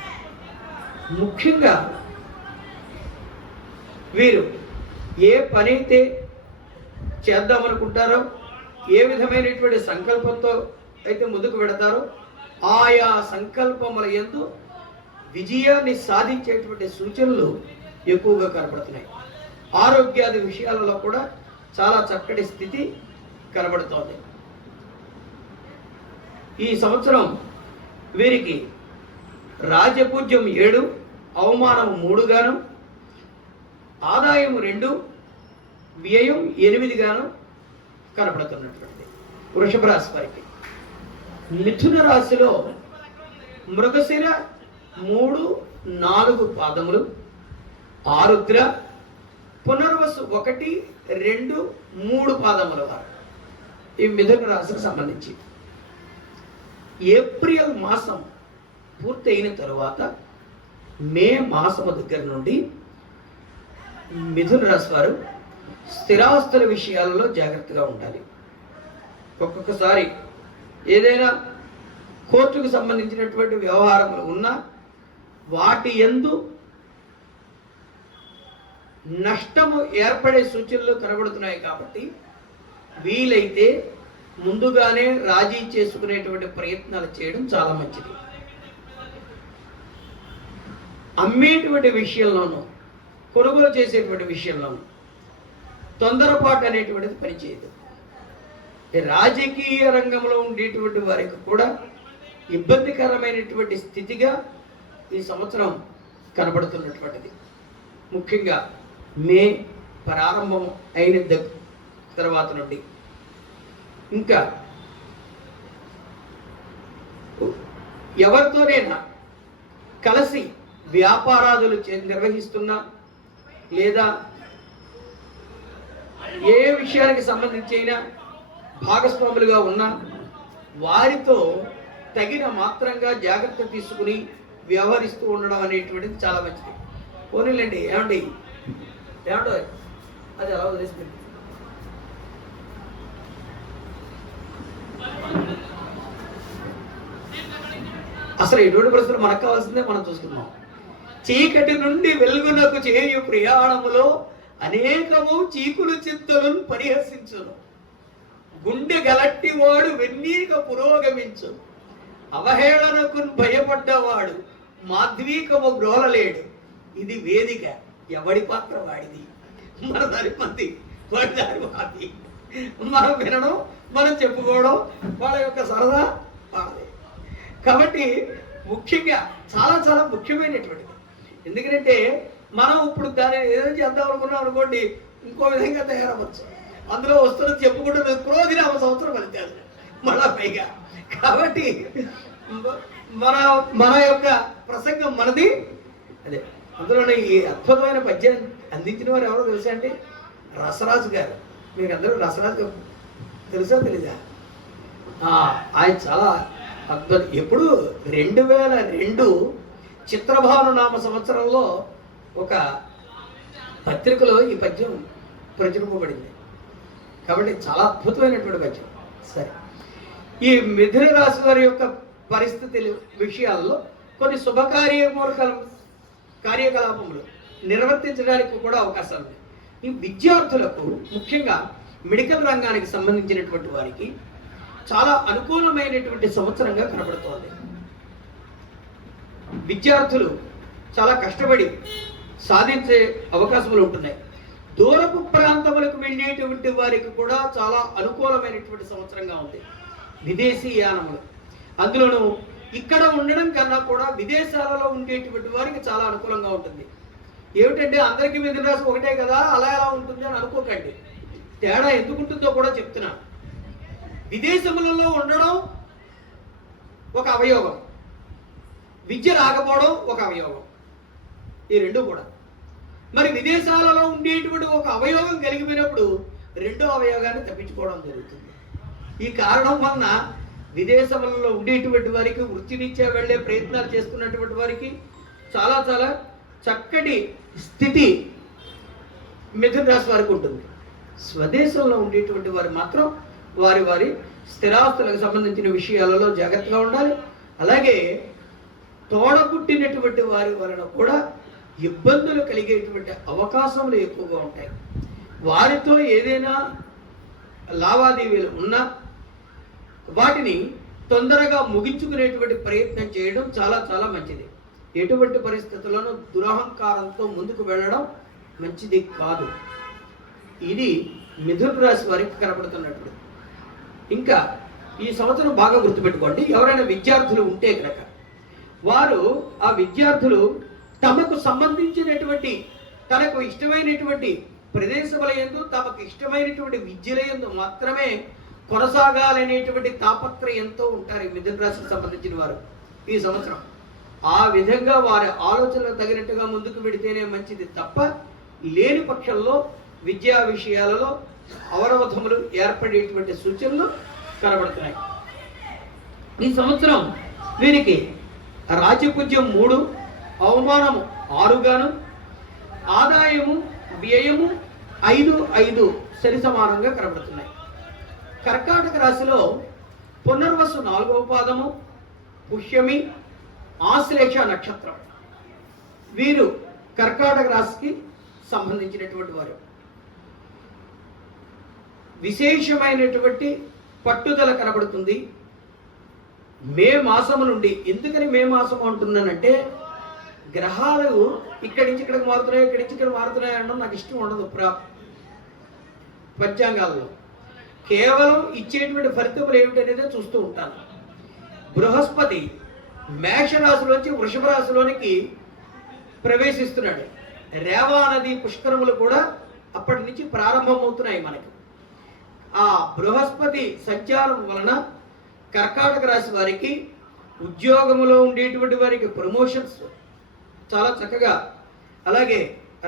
ముఖ్యంగా వీరు ఏ పనైతే చేద్దామనుకుంటారో, ఏ విధమైనటువంటి సంకల్పంతో అయితే ముందుకు పెడతారో ఆయా సంకల్పముల యందు విజయాన్ని సాధించేటువంటి సూచనలు ఎక్కువగా కనబడుతున్నాయి. ఆరోగ్యాది విషయాలలో కూడా చాలా చక్కటి స్థితి కనబడుతోంది. ఈ సంవత్సరం వీరికి రాజపూజ్యం 7, అవమానం 3 గాను, ఆదాయం 2, వ్యయం 8 గాను కనబడుతున్నటువంటిది వృషభ రాశి వారికి. మిథున రాశిలో మృగశిర 3, 4 పాదములు, ఆరుద్ర, పునర్వసు 1, 2, 3 పాదముల వారు ఈ మిథున రాశికి సంబంధించి. ఏప్రిల్ మాసం పూర్తయిన తరువాత మే మాసము దగ్గర నుండి మిథున రాశి వారు స్థిరాస్తుల విషయాలలో జాగ్రత్తగా ఉండాలి. ఒక్కొక్కసారి ఏదైనా కోర్టుకు సంబంధించినటువంటి వ్యవహారములు ఉన్నా వాటి యందు నష్టము ఏర్పడే సూచనలు కనబడుతున్నాయి. కాబట్టి వీలైతే ముందుగానే రాజీ చేసుకునేటువంటి ప్రయత్నాలు చేయడం చాలా మంచిది. అమ్మేటువంటి విషయంలోనూ కొనుగోలు చేసేటువంటి విషయంలోనూ తొందరపాటు అనేటువంటిది పనిచేయదు. రాజకీయ రంగంలో ఉండేటువంటి వారికి కూడా ఇబ్బందికరమైనటువంటి స్థితిగా ఈ సంవత్సరం కనబడుతున్నటువంటిది. ముఖ్యంగా మే ప్రారంభం అయిన తర్వాత నుండి ఇంకా ఎవరితోనైనా కలిసి వ్యాపారాదులు నిర్వహిస్తున్నా లేదా ఏ విషయానికి సంబంధించి అయినా భాగస్వాములుగా ఉన్నా వారితో తగిన మాత్రంగా జాగ్రత్త తీసుకుని వ్యవహరిస్తూ ఉండడం అనేటువంటిది చాలా మంచిది. పోనీలేండి, ఏమండి అది ఎలా వదిలేసింది. అసలు ఎటువంటి పరిస్థితులు మనకు కావాల్సిందే మనం చూస్తున్నాం. చీకటి నుండి వెలుగునకు చేయు ప్రయాణములో అనేకము చీకులు చింతలను పరిహసించును. గుండె గలట్టివాడు వెన్నీక పురోగమించు. అవహేళనకు భయపడ్డవాడు మాధ్వీకము గ్రోలలేడు. ఇది వేదిక, ఎవడి పాత్ర వాడిది. మన దాని మంది వాడి దాని వాది. మనం వినడం, మనం చెప్పుకోవడం, వాళ్ళ యొక్క సరదా వాళ్ళది. కాబట్టి ముఖ్యంగా చాలా చాలా ముఖ్యమైనటువంటిది. ఎందుకంటే మనం ఇప్పుడు దాన్ని ఏదో చేద్దాం అనుకున్నాం అనుకోండి, ఇంకో విధంగా తయారవ్వచ్చు. అందులో వస్తున్నది చెప్పుకుంటే క్రోధినామ సంవత్సరం ఫలితాలు మళ్ళా పైగా. కాబట్టి మన యొక్క ప్రసంగం మనది అదే. అందులోనే ఈ అద్భుతమైన పద్యం అందించిన వారు ఎవరో తెలుసా అంటే రసరాజు గారు. మీకు అందరూ రసరాజు తెలుసా తెలీదా? ఆయన చాలా అద్భుతం. ఎప్పుడు 2002 చిత్రభాను నామ సంవత్సరంలో ఒక పత్రికలో ఈ పద్యం ప్రచురింపబడింది. కాబట్టి చాలా అద్భుతమైనటువంటి పద్యం. సరే, ఈ మిథున రాశి వారి యొక్క పరిస్థితుల విషయాల్లో కొన్ని కార్యకలాపములు నిర్వర్తించడానికి కూడా అవకాశం ఉంది. ఈ విద్యార్థులకు ముఖ్యంగా మెడికల్ రంగానికి సంబంధించినటువంటి వారికి చాలా అనుకూలమైనటువంటి సంవత్సరంగా కనబడుతోంది. విద్యార్థులు చాలా కష్టపడి సాధించే అవకాశములు ఉంటున్నాయి. దూరపు ప్రాంతములకు వెళ్ళేటువంటి వారికి కూడా చాలా అనుకూలమైనటువంటి సంవత్సరంగా ఉంది. విదేశీ యానములు, అందులోనూ ఇక్కడ ఉండడం కన్నా కూడా విదేశాలలో ఉండేటువంటి వారికి చాలా అనుకూలంగా ఉంటుంది. ఏమిటంటే అందరికీ మిథున రాశి ఒకటే కదా, అలా ఎలా ఉంటుంది అని అనుకోకండి. తేడా ఎందుకు ఉంటుందో కూడా చెప్తున్నా. విదేశములలో ఉండడం ఒక అవయోగం, విద్య రాకపోవడం ఒక అవయోగం. ఈ రెండు కూడా. మరి విదేశాలలో ఉండేటువంటి ఒక అవయోగం కలిగిపోయినప్పుడు రెండో అవయోగాన్ని తప్పించుకోవడం జరుగుతుంది. ఈ కారణం వలన విదేశములలో ఉండేటువంటి వారికి, వృత్తిరీత్యా వెళ్ళే ప్రయత్నాలు చేసుకున్నటువంటి వారికి చాలా చాలా చక్కటి స్థితి మిథున రాశి వారికి ఉంటుంది. స్వదేశంలో ఉండేటువంటి వారు మాత్రం వారి స్థిరాస్తులకు సంబంధించిన విషయాలలో జాగ్రత్తగా ఉండాలి. అలాగే తోడబుట్టినటువంటి వారి వలన కూడా ఇబ్బందులు కలిగేటువంటి అవకాశములు ఎక్కువగా ఉంటాయి. వారితో ఏదైనా లావాదేవీలు ఉన్నా వాటిని తొందరగా ముగించుకునేటువంటి ప్రయత్నం చేయడం చాలా చాలా మంచిది. ఎటువంటి పరిస్థితుల్లోనూ దురహంకారంతో ముందుకు వెళ్ళడం మంచిది కాదు. ఇది మిథున రాశి వారికి కనబడుతున్నట్లు. ఇంకా ఈ సంవత్సరం బాగా గుర్తుపెట్టుకోండి, ఎవరైనా విద్యార్థులు ఉంటే కనుక వారు ఆ విద్యార్థులు తమకు సంబంధించినటువంటి తనకు ఇష్టమైనటువంటి ప్రదేశముల యందు, తమకు ఇష్టమైనటువంటి విద్యల యందు మాత్రమే కొనసాగాలనేటువంటి తాపత్రయంతో ఉంటారు ఈ మిథున రాశికి సంబంధించిన వారు. ఈ సంవత్సరం. ఆ విధంగా వారి ఆలోచనలకు తగినట్టుగా ముందుకు వెడితేనే మంచిది తప్ప, లేని పక్షంలో విద్యా విషయాలలో అవరోధములు ఏర్పడేటువంటి సూచనలు కనబడుతున్నాయి. ఈ సంవత్సరం వీరికి రాజ్యపూజ్యం 3, అవమానము 6 గాను, ఆదాయము వ్యయము 5 సరి సమానంగా కనబడుతున్నాయి. కర్కాటక రాశిలో పునర్వసు 4వ పాదము, పుష్యమి, ఆశ్లేష నక్షత్రం. వీరు కర్కాటక రాశికి సంబంధించినటువంటి వారు. విశేషమైనటువంటి పట్టుదల కనబడుతుంది. మే మాసము నుండి, ఎందుకని మే మాసం అంటున్నానంటే, గ్రహాలు ఇక్కడి నుంచి ఇక్కడికి మారుతున్నాయి, ఇక్కడి నుంచి ఇక్కడ మారుతున్నాయి అనడం నాకు ఇష్టం ఉండదు. పంచాంగాల్లో కేవలం ఇచ్చేటువంటి ఫలితములు ఏమిటనేదే చూస్తూ ఉంటాను. బృహస్పతి మేషరాశిలోంచి వృషభ రాశిలోనికి ప్రవేశిస్తున్నాడు. రేవా నది పుష్కరములు కూడా అప్పటి నుంచి ప్రారంభమవుతున్నాయి మనకి. ఆ బృహస్పతి సంచారం వలన కర్కాటక రాశి వారికి, ఉద్యోగంలో ఉండేటువంటి వారికి ప్రమోషన్స్ చాలా చక్కగా, అలాగే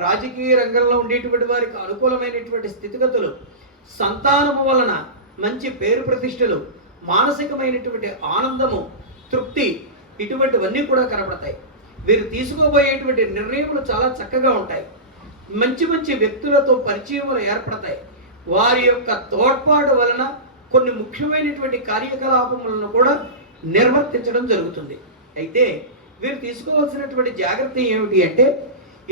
రాజకీయ రంగంలో ఉండేటువంటి వారికి అనుకూలమైనటువంటి స్థితిగతులు, సంతానము వలన మంచి పేరు ప్రతిష్టలు, మానసికమైనటువంటి ఆనందము, తృప్తి, ఇటువంటివన్నీ కూడా కనబడతాయి. వీరు తీసుకోబోయేటువంటి నిర్ణయములు చాలా చక్కగా ఉంటాయి. మంచి మంచి వ్యక్తులతో పరిచయములు ఏర్పడతాయి. వారి యొక్క తోడ్పాటు వలన కొన్ని ముఖ్యమైనటువంటి కార్యకలాపములను కూడా నిర్వర్తించడం జరుగుతుంది. అయితే వీరు తీసుకోవాల్సినటువంటి జాగ్రత్త ఏమిటి అంటే,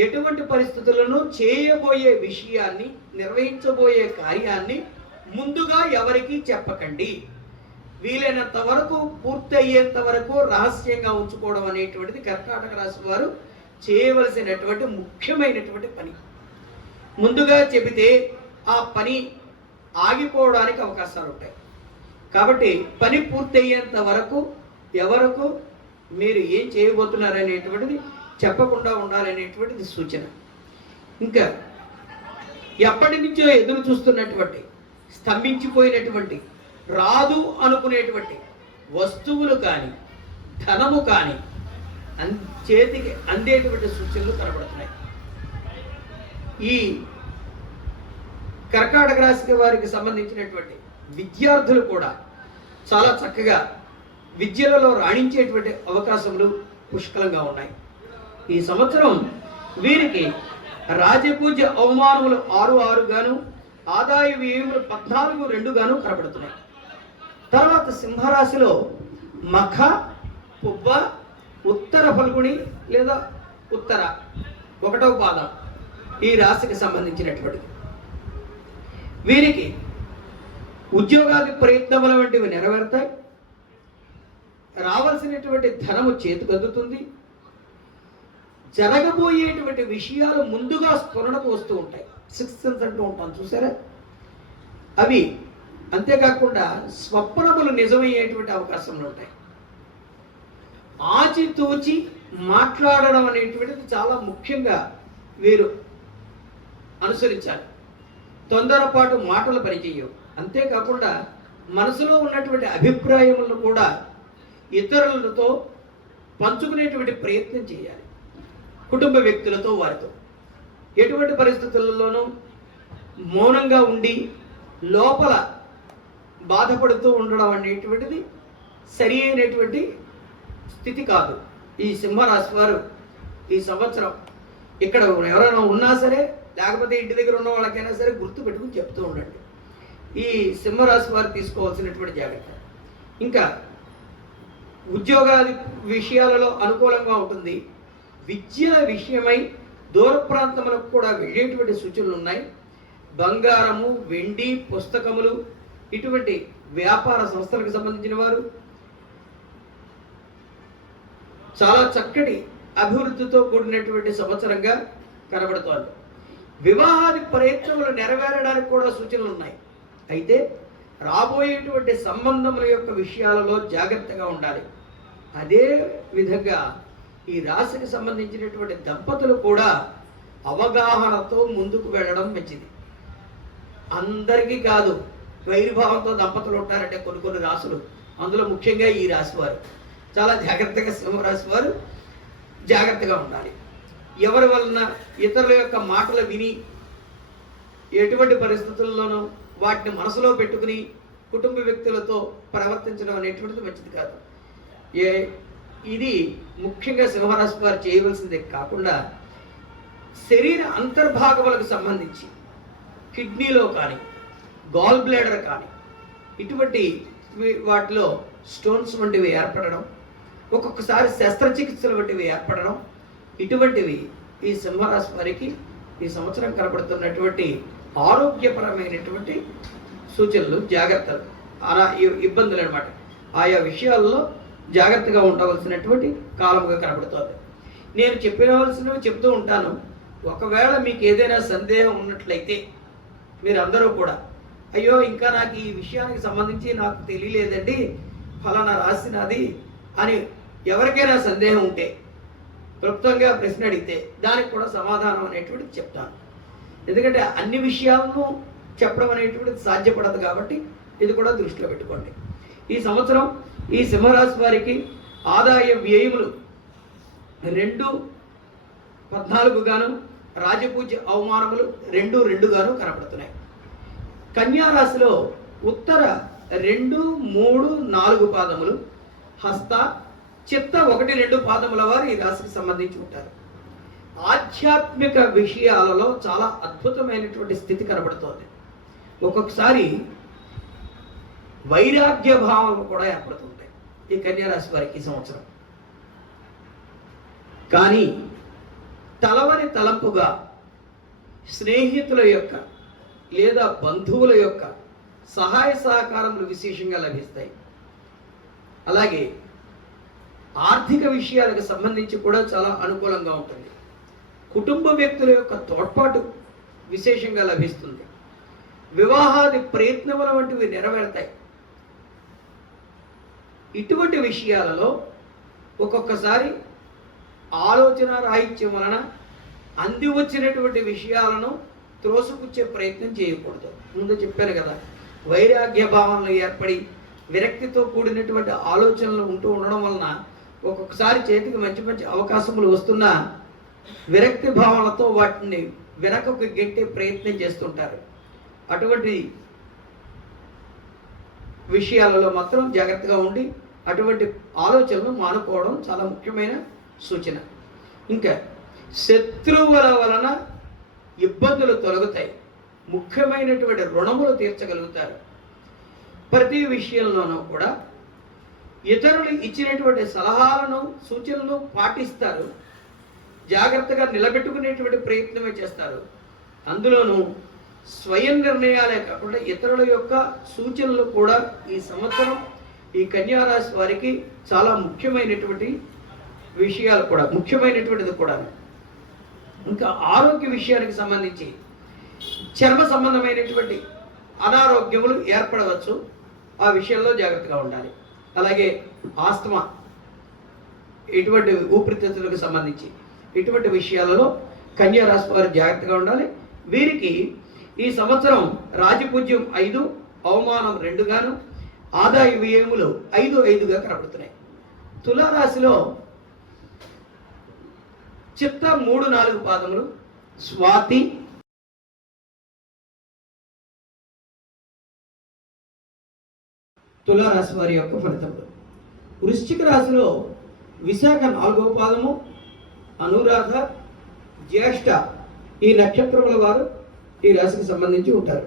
ఎటువంటి పరిస్థితులను చేయబోయే విషయాన్ని, నిర్వహించబోయే కార్యాన్ని ముందుగా ఎవరికీ చెప్పకండి. వీలైనంత వరకు, పూర్తి అయ్యేంత వరకు రహస్యంగా ఉంచుకోవడం అనేటువంటిది కర్కాటక రాశి వారు చేయవలసినటువంటి ముఖ్యమైనటువంటి పని. ముందుగా చెబితే ఆ పని ఆగిపోవడానికి అవకాశాలు ఉంటాయి. కాబట్టి పని పూర్తి అయ్యేంత వరకు ఎవరకు మీరు ఏం చేయబోతున్నారనేటువంటిది చెప్పకుండా ఉండాలనేటువంటిది సూచన. ఇంకా ఎప్పటి నుంచో ఎదురు చూస్తున్నటువంటి, స్తంభించిపోయినటువంటి, రాదు అనుకునేటువంటి వస్తువులు కానీ, ధనము కానీ చేతికి అందేటువంటి సూచనలు కనబడుతున్నాయి. ఈ కర్కాటక రాశి వారికి సంబంధించినటువంటి విద్యార్థులు కూడా చాలా చక్కగా విద్యలలో రాణించేటువంటి అవకాశములు పుష్కలంగా ఉన్నాయి. ఈ సంవత్సరం వీరికి రాజపూజ్య అవమానములు 6 గాను, ఆదాయ వ్యయములు 14 గాను కనబడుతున్నాయి. తర్వాత సింహరాశిలో మఖ, పుబ్బ, ఉత్తర ఫల్గుణి లేదా ఉత్తర 1వ పాదం ఈ రాశికి సంబంధించినటువంటిది. వీరికి ఉద్యోగాది ప్రయత్నముల వంటివి నెరవేరుతాయి. రావాల్సినటువంటి ధనము చేతికందుతుంది. జరగబోయేటువంటి విషయాలు ముందుగా స్ఫురణకు వస్తూ ఉంటాయి. 6th సెన్స్ అంటూ ఉంటాం చూసారా, అవి. అంతేకాకుండా స్వప్నములు నిజమయ్యేటువంటి అవకాశములు ఉంటాయి. ఆచితూచి మాట్లాడడం అనేటువంటిది చాలా ముఖ్యంగా వీరు అనుసరించాలి. తొందరపాటు మాటలు పనిచేయవు. అంతేకాకుండా మనసులో ఉన్నటువంటి అభిప్రాయములను కూడా ఇతరులతో పంచుకునేటువంటి ప్రయత్నం చేయాలి. కుటుంబ వ్యక్తులతో, వారితో ఎటువంటి పరిస్థితులలోనూ మౌనంగా ఉండి లోపల బాధపడుతూ ఉండడం అనేటువంటిది సరి అయినటువంటి స్థితి కాదు. ఈ సింహరాశి వారు ఈ సంవత్సరం ఇక్కడ ఎవరైనా ఉన్నా సరే, లేకపోతే ఇంటి దగ్గర ఉన్న వాళ్ళకైనా సరే గుర్తు పెట్టుకుని చెప్తూ ఉండండి. ఈ సింహరాశి వారు తీసుకోవాల్సినటువంటి జాగ్రత్త. ఇంకా ఉద్యోగాది విషయాలలో అనుకూలంగా ఉంటుంది. విద్య విషయమై దూర ప్రాంతములకు కూడా వెళ్ళేటువంటి సూచనలు ఉన్నాయి. బంగారము, వెండి, పుస్తకములు, ఇటువంటి వ్యాపార సంస్థలకు సంబంధించిన వారు చాలా చక్కటి అభివృద్ధితో కూడినటువంటి సంవత్సరంగా కనబడుతోంది. వివాహాది ప్రయత్నములు నెరవేరడానికి కూడా సూచనలు ఉన్నాయి. అయితే రాబోయేటువంటి సంబంధముల యొక్క విషయాలలో జాగ్రత్తగా ఉండాలి. అదే విధంగా ఈ రాశికి సంబంధించినటువంటి దంపతులు కూడా అవగాహనతో ముందుకు వెళ్ళడం మంచిది. అందరికీ కాదు, వైరుభావంతో దంపతులు ఉంటారంటే కొన్ని రాశులు, అందులో ముఖ్యంగా ఈ రాశి వారు. చాలా జాగ్రత్తగా సింహరాశి వారు జాగ్రత్తగా ఉండాలి. ఎవరి వలన ఇతరుల యొక్క మాటలు విని ఎటువంటి పరిస్థితుల్లోనూ వాటిని మనసులో పెట్టుకుని కుటుంబ వ్యక్తులతో ప్రవర్తించడం అనేటువంటిది మంచిది కాదు. ఇది ముఖ్యంగా సింహరాశి వారు చేయవలసిందే కాకుండా శరీర అంతర్భాగములకు సంబంధించి కిడ్నీలో కానీ గాల్ బ్లాడర్ కానీ ఇటువంటి వాటిలో స్టోన్స్ వంటివి ఏర్పడడం, ఒక్కొక్కసారి శస్త్రచికిత్సలు వంటివి ఏర్పడడం, ఇటువంటివి ఈ సింహరాశి వారికి ఈ సంవత్సరం కనబడుతున్నటువంటి ఆరోగ్యపరమైనటువంటి సూచనలు, జాగ్రత్తలు, అలా ఇబ్బందులు అనమాట. ఆయా విషయాల్లో జాగ్రత్తగా ఉండవలసినటువంటి కాలముగా కనబడుతోంది. నేను చెప్పవలసినవి చెప్తూ ఉంటాను. ఒకవేళ మీకు ఏదైనా సందేహం ఉన్నట్లయితే మీరందరూ కూడా, అయ్యో ఇంకా నాకు ఈ విషయానికి సంబంధించి నాకు తెలియలేదండి, ఫలానా రాసినది అని ఎవరికైనా సందేహం ఉంటే క్లుప్తంగా ప్రశ్న అడిగితే దానికి కూడా సమాధానం అనేటువంటిది చెప్తాను. ఎందుకంటే అన్ని విషయాలను చెప్పడం అనేటువంటిది సాధ్యపడదు కాబట్టి ఇది కూడా దృష్టిలో పెట్టుకోండి. ఈ సంవత్సరం ఈ సింహరాశి వారికి ఆదాయ వ్యయములు 2-14 గాను, రాజపూజ్య అవమానములు 2-2 గాను కనపడుతున్నాయి. కన్యా రాశిలో ఉత్తర 2, 3, 4 పాదములు, హస్త, చిత్త 1-2 పాదముల వారు ఈ రాశికి సంబంధించి ఉంటారు. ఆధ్యాత్మిక విషయాలలో చాలా అద్భుతమైనటువంటి స్థితి కనబడుతోంది. ఒక్కొక్కసారి వైరాగ్య భావం కూడా ఏర్పడుతుంటాయి ఈ కన్యా రాశి వారికి ఈ సంవత్సరం. కానీ తలవని తలంపుగా స్నేహితుల యొక్క లేదా బంధువుల యొక్క సహాయ సహకారములు విశేషంగా లభిస్తాయి. అలాగే ఆర్థిక విషయాలకు సంబంధించి కూడా చాలా అనుకూలంగా ఉంటుంది. కుటుంబ వ్యక్తుల యొక్క తోడ్పాటు విశేషంగా లభిస్తుంది. వివాహాది ప్రయత్నముల వంటివి నెరవేరుతాయి. ఇటువంటి విషయాలలో ఒక్కొక్కసారి ఆలోచన రాహిత్యం వలన అంది వచ్చినటువంటి విషయాలను త్రోసిపుచ్చే ప్రయత్నం చేయకూడదు. ముందు చెప్పాను కదా, వైరాగ్య భావనలు ఏర్పడి విరక్తితో కూడినటువంటి ఆలోచనలు ఉంటూ ఉండడం వలన ఒక్కొక్కసారి చేతికి మంచి మంచి అవకాశములు వస్తున్నా విరక్తి భావనలతో వాటిని వెనకకు గెట్టే ప్రయత్నం చేస్తుంటారు. అటువంటి విషయాలలో మాత్రం జాగ్రత్తగా ఉండి అటువంటి ఆలోచనలు మానుకోవడం చాలా ముఖ్యమైన సూచన. ఇంకా శత్రువుల వలన ఇబ్బందులు తొలగుతాయి. ముఖ్యమైనటువంటి రుణములు తీర్చగలుగుతారు. ప్రతి విషయంలోనూ కూడా ఇతరులు ఇచ్చినటువంటి సలహాలను, సూచనలను పాటిస్తారు. జాగ్రత్తగా నిలబెట్టుకునేటువంటి ప్రయత్నమే చేస్తారు. అందులోనూ స్వయం నిర్ణయాలే కాకుండా ఇతరుల యొక్క సూచనలు కూడా ఈ సంవత్సరం ఈ కన్యా రాశి వారికి చాలా ముఖ్యమైనటువంటి విషయాలు కూడా, ముఖ్యమైనటువంటిది కూడా. ఇంకా ఆరోగ్య విషయానికి సంబంధించి చర్మ సంబంధమైనటువంటి అనారోగ్యములు ఏర్పడవచ్చు. ఆ విషయంలో జాగ్రత్తగా ఉండాలి. అలాగే ఆస్తమా, ఇటువంటి ఊపిరితిత్తులకు సంబంధించి ఇటువంటి విషయాలలో కన్యా రాశి వారు జాగ్రత్తగా ఉండాలి. వీరికి ఈ సంవత్సరం రాజపూజ్యం 5, అవమానం 2 గాను, ఆదాయ వ్యయములు 5-5గా కనబడుతున్నాయి. తులారాశిలో చిత్త 3-4 పాదములు, స్వాతి, తులారాశి వారి యొక్క ఫలితములు. వృశ్చిక రాశిలో విశాఖ 4వ పాదము, అనురాధ, జ్యేష్ఠ ఈ నక్షత్రముల వారు ఈ రాశికి సంబంధించి ఉంటారు.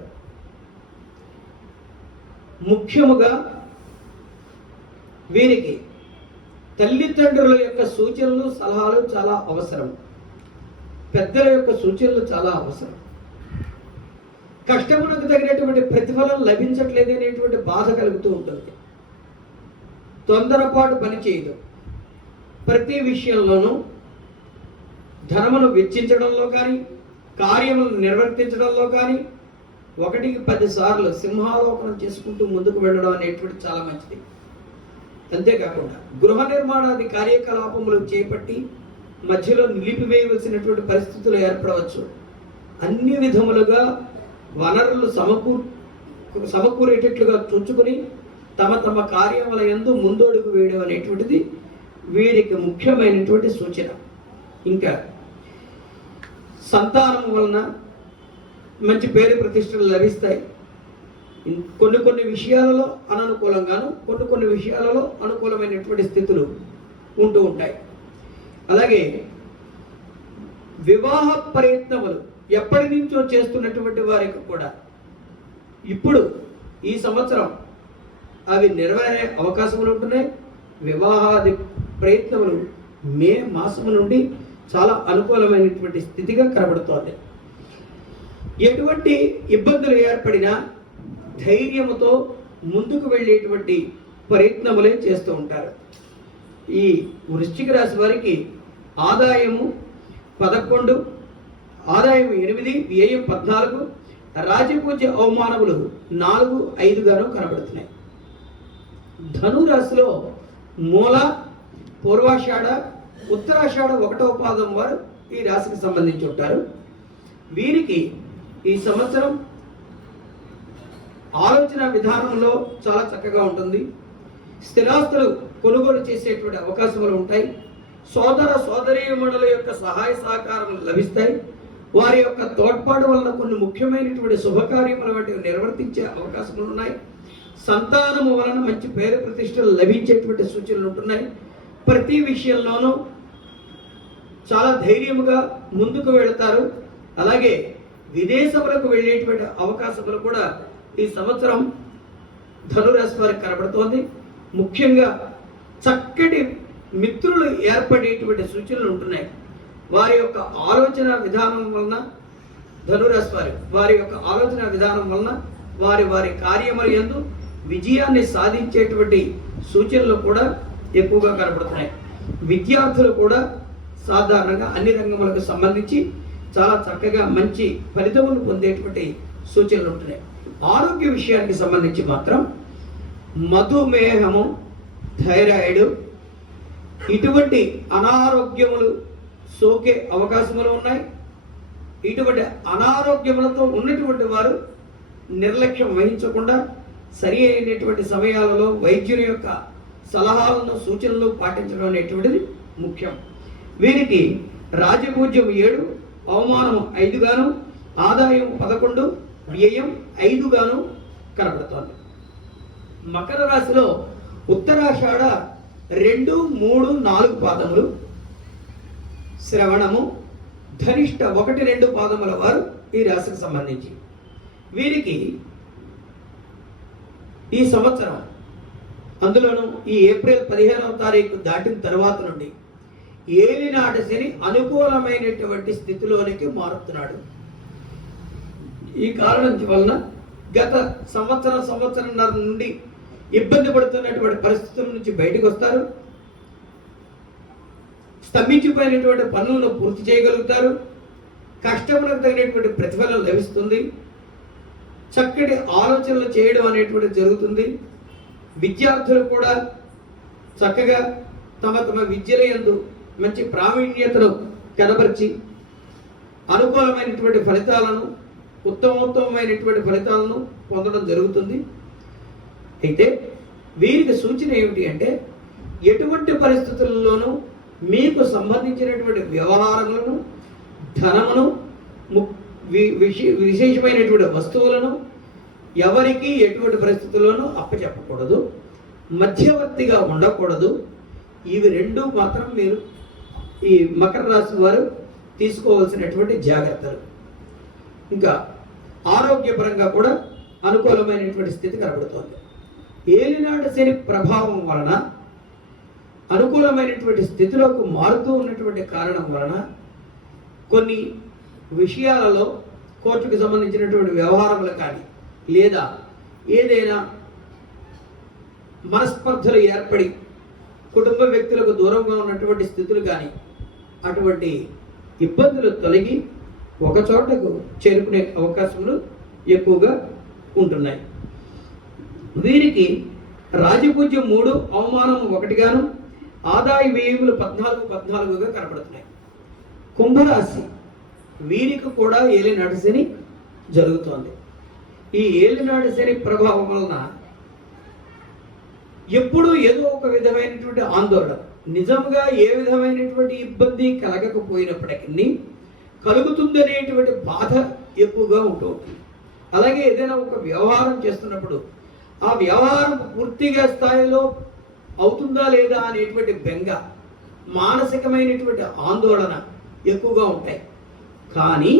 ముఖ్యముగా వీరికి తల్లిదండ్రుల యొక్క సూచనలు, సలహాలు చాలా అవసరం. పెద్దల యొక్క సూచనలు చాలా అవసరం. కష్టమునకు తగినటువంటి ప్రతిఫలం లభించట్లేదనేటువంటి బాధ కలుగుతూ ఉంటుంది. తొందరపాటు పని చేయదు. ప్రతి విషయంలోనూ ధనమును వెచ్చించడంలో కానీ, కార్యములను నిర్వర్తించడంలో కానీ 1కి 10 సార్లు సింహాలోకనం చేసుకుంటూ ముందుకు వెళ్ళడం అనేటువంటి చాలా మంచిది. అంతేకాకుండా గృహ నిర్మాణాది కార్యకలాపములు చేపట్టి మధ్యలో నిలిపివేయవలసినటువంటి పరిస్థితులు ఏర్పడవచ్చు. అన్ని విధములుగా వనరులు సమకూరేటట్లుగా చూచుకుని తమ తమ కార్యముల యందు ముందడుగు వేయడం అనేటువంటిది వీరికి ముఖ్యమైనటువంటి సూచన. ఇంకా సంతానం వలన మంచి పేరు ప్రతిష్టలు లభిస్తాయి. కొన్ని విషయాలలో అననుకూలంగాను, కొన్ని విషయాలలో అనుకూలమైనటువంటి స్థితులు ఉంటూ ఉంటాయి. అలాగే వివాహ ప్రయత్నములు ఎప్పటి నుంచో చేస్తున్నటువంటి వారికి కూడా ఇప్పుడు ఈ సంవత్సరం అవి నెరవేరే అవకాశములు ఉంటున్నాయి. వివాహాది ప్రయత్నములు మే మాసము నుండి చాలా అనుకూలమైనటువంటి స్థితిగా కనబడుతోంది. ఎటువంటి ఇబ్బందులు ఏర్పడినా ధైర్యముతో ముందుకు వెళ్ళేటువంటి ప్రయత్నములే చేస్తూ ఉంటారు. ఈ వృశ్చిక రాశి వారికి ఆదాయము 11, ఆదాయం 8, వ్యయం 14, రాజపూజ్య అవమానములు 4, 5 గాను కనబడుతున్నాయి. ధనురాశిలో మూల, పూర్వాషాఢ, ఉత్తరాషాఢ 1వ పాదం వారు ఈ రాశికి సంబంధించి ఉంటారు. వీరికి ఈ సంవత్సరం ఆలోచన విధానంలో చాలా చక్కగా ఉంటుంది. స్థిరాస్తులు కొనుగోలు చేసేటువంటి అవకాశములు ఉంటాయి. సోదర సోదరీమణుల యొక్క సహాయ సహకారములు లభిస్తాయి. వారి యొక్క తోడ్పాటు వలన కొన్ని ముఖ్యమైనటువంటి శుభకార్యముల వంటివి నిర్వర్తించే అవకాశములు ఉన్నాయి. సంతానము వలన మంచి పేరు ప్రతిష్టలు లభించేటువంటి సూచనలు ఉంటున్నాయి. ప్రతి విషయంలోనూ చాలా ధైర్యముగా ముందుకు వెళతారు. అలాగే విదేశములకు వెళ్ళేటువంటి అవకాశములు కూడా ఈ సంవత్సరం ధనురాశి వారికి కనబడుతోంది. ముఖ్యంగా చక్కటి మిత్రులు ఏర్పడేటువంటి సూచనలు ఉంటున్నాయి. వారి యొక్క ఆలోచన విధానం వలన ధనురాశి వారి యొక్క ఆలోచన విధానం వలన వారి కార్యముల యందు విజయాన్ని సాధించేటువంటి సూచనలు కూడా ఎక్కువగా కనబడుతున్నాయి. విద్యార్థులు కూడా సాధారణంగా అన్ని రంగములకు సంబంధించి చాలా చక్కగా మంచి ఫలితములు పొందేటువంటి సూచనలు ఉంటున్నాయి. ఆరోగ్య విషయానికి సంబంధించి మాత్రం మధుమేహము, థైరాయిడ్ ఇటువంటి అనారోగ్యములు సోకే అవకాశములు ఉన్నాయి. ఇటువంటి అనారోగ్యములతో ఉన్నటువంటి వారు నిర్లక్ష్యం వహించకుండా సరి అయినటువంటి సమయాలలో వైద్యుని యొక్క సలహాలను, సూచనలు పాటించడం అనేటువంటిది ముఖ్యం. వీరికి రాజపూజ్యం 7, అవమానం 5 గాను, ఆదాయం 11, వ్యయం 5 గాను కనబడుతోంది. మకర రాశిలో ఉత్తరాషాఢ 2, 3, 4 పాదములు, శ్రవణము, ధనిష్ట 1, 2 పాదముల వారు ఈ రాశికి సంబంధించి. వీరికి ఈ సంవత్సరం అందులోనూ ఈ ఏప్రిల్ 15వ తారీఖు దాటిన తర్వాత నుండి ఏలినాటి శని అనుకూలమైనటువంటి స్థితిలోనికి మారుతున్నాడు. ఈ కారణం వలన గత సంవత్సరంన్నర నుండి ఇబ్బంది పడుతున్నటువంటి పరిస్థితుల నుంచి బయటకు వస్తారు. స్తంభించిపోయినటువంటి పనులను పూర్తి చేయగలుగుతారు. కష్టములకు తగినటువంటి ప్రతిఫలం లభిస్తుంది. చక్కటి ఆలోచనలు చేయడం అనేటువంటి జరుగుతుంది. విద్యార్థులు కూడా చక్కగా తమ విద్యల యందు మంచి ప్రావీణ్యతను కనబరిచి అనుకూలమైనటువంటి ఫలితాలను, ఉత్తమోత్తమైనటువంటి ఫలితాలను పొందడం జరుగుతుంది. అయితే వీరికి సూచన ఏమిటి అంటే, ఎటువంటి పరిస్థితుల్లోనూ మీకు సంబంధించినటువంటి వ్యవహారములను, ధనమును, విశేషమైనటువంటి వస్తువులను ఎవరికి ఎటువంటి పరిస్థితుల్లోనూ అప్పచెప్పకూడదు. మధ్యవర్తిగా ఉండకూడదు. ఇవి 2 మాత్రం మీరు ఈ మకర రాశి వారు తీసుకోవాల్సినటువంటి జాగ్రత్తలు. ఇంకా ఆరోగ్యపరంగా కూడా అనుకూలమైనటువంటి స్థితి కనబడుతోంది. ఏలినాటి శని ప్రభావం వలన అనుకూలమైనటువంటి స్థితిలోకి మారుతూ ఉన్నటువంటి కారణం వలన కొన్ని విషయాలలో కోర్టుకు సంబంధించినటువంటి వ్యవహారములు కానీ, లేదా ఏదైనా మనస్పర్ధలు ఏర్పడి కుటుంబ వ్యక్తులకు దూరంగా ఉన్నటువంటి స్థితులు కానీ, అటువంటి ఇబ్బందులు తొలగి ఒక చోటకు చేరుకునే అవకాశములు ఎక్కువగా ఉంటున్నాయి. వీరికి రాజపూజ్యం 3, అవమానం 1 గాను, ఆదాయ వ్యయములు 14 కనబడుతున్నాయి. కుంభరాశి వీరికి కూడా ఏలినాటి శని జరుగుతోంది. ఈ ఏలినాటి శని ప్రభావం వలన ఎప్పుడూ ఏదో ఒక విధమైనటువంటి ఆందోళన, నిజంగా ఏ విధమైనటువంటి ఇబ్బంది కలగకపోయినప్పటికీ కలుగుతుందనేటువంటి బాధ ఎక్కువగా ఉంటూ ఉంటుంది. అలాగే ఏదైనా ఒక వ్యవహారం చేస్తున్నప్పుడు ఆ వ్యవహారం పూర్తిగా స్థాయిలో అవుతుందా లేదా అనేటువంటి బెంగ, మానసికమైనటువంటి ఆందోళన ఎక్కువగా ఉంటాయి. కానీ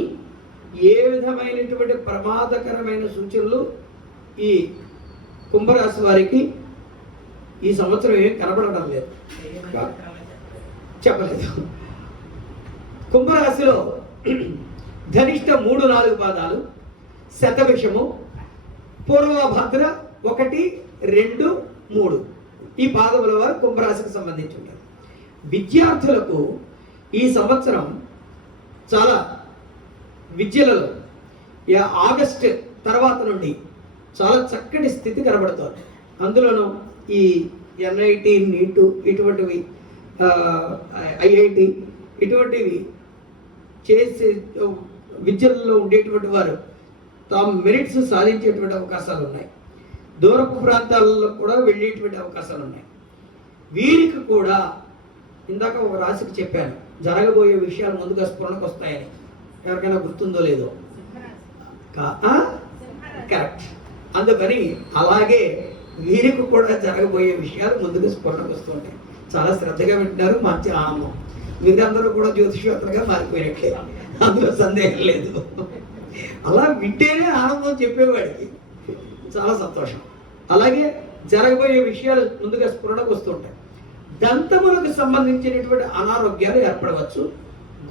ఏ విధమైనటువంటి ప్రమాదకరమైన సూచనలు ఈ కుంభరాశి వారికి ఈ సంవత్సరం ఏం కనబడడం లేదు, చెప్పలేదు. కుంభరాశిలో ధనిష్ట 3-4 పాదాలు, శతభిషము, పూర్వభద్ర 1, 2, 3 ఈ పాదముల వారు కుంభరాశికి సంబంధించి ఉంటారు. విద్యార్థులకు ఈ సంవత్సరం చాలా విద్యలలో ఆగస్టు తర్వాత నుండి చాలా చక్కటి స్థితి కనబడుతోంది. అందులోనూ ఈ NIT, నీటు ఇటువంటివి, IIT ఇటువంటివి చేసే విద్యలలో ఉండేటువంటి వారు తాము మెరిట్స్ సాధించేటువంటి అవకాశాలు ఉన్నాయి. దూరపు ప్రాంతాలలో కూడా వెళ్ళేటువంటి అవకాశాలు ఉన్నాయి. వీరికి కూడా ఇందాక ఒక రాశికి చెప్పాను, జరగబోయే విషయాలు ముందుగా స్ఫురణకు వస్తాయని. ఎవరికైనా గుర్తుందో లేదో? కరెక్ట్. అందుకని అలాగే వీరికి కూడా జరగబోయే విషయాలు ముందుగా స్ఫురణకు వస్తుంటాయి. చాలా శ్రద్ధగా వింటున్నారు, మంచి ఆనందం. మీరందరూ కూడా జ్యోతిషవేత్తలుగా మారిపోయినట్లే, అందులో సందేహం లేదు. అలా వింటేనే ఆనందం చెప్పేవాడికి చాలా సంతోషం. అలాగే జరగబోయే విషయాలు ముందుగా స్ఫురణకు వస్తుంటాయి. దంతములకు సంబంధించినటువంటి అనారోగ్యాలు ఏర్పడవచ్చు,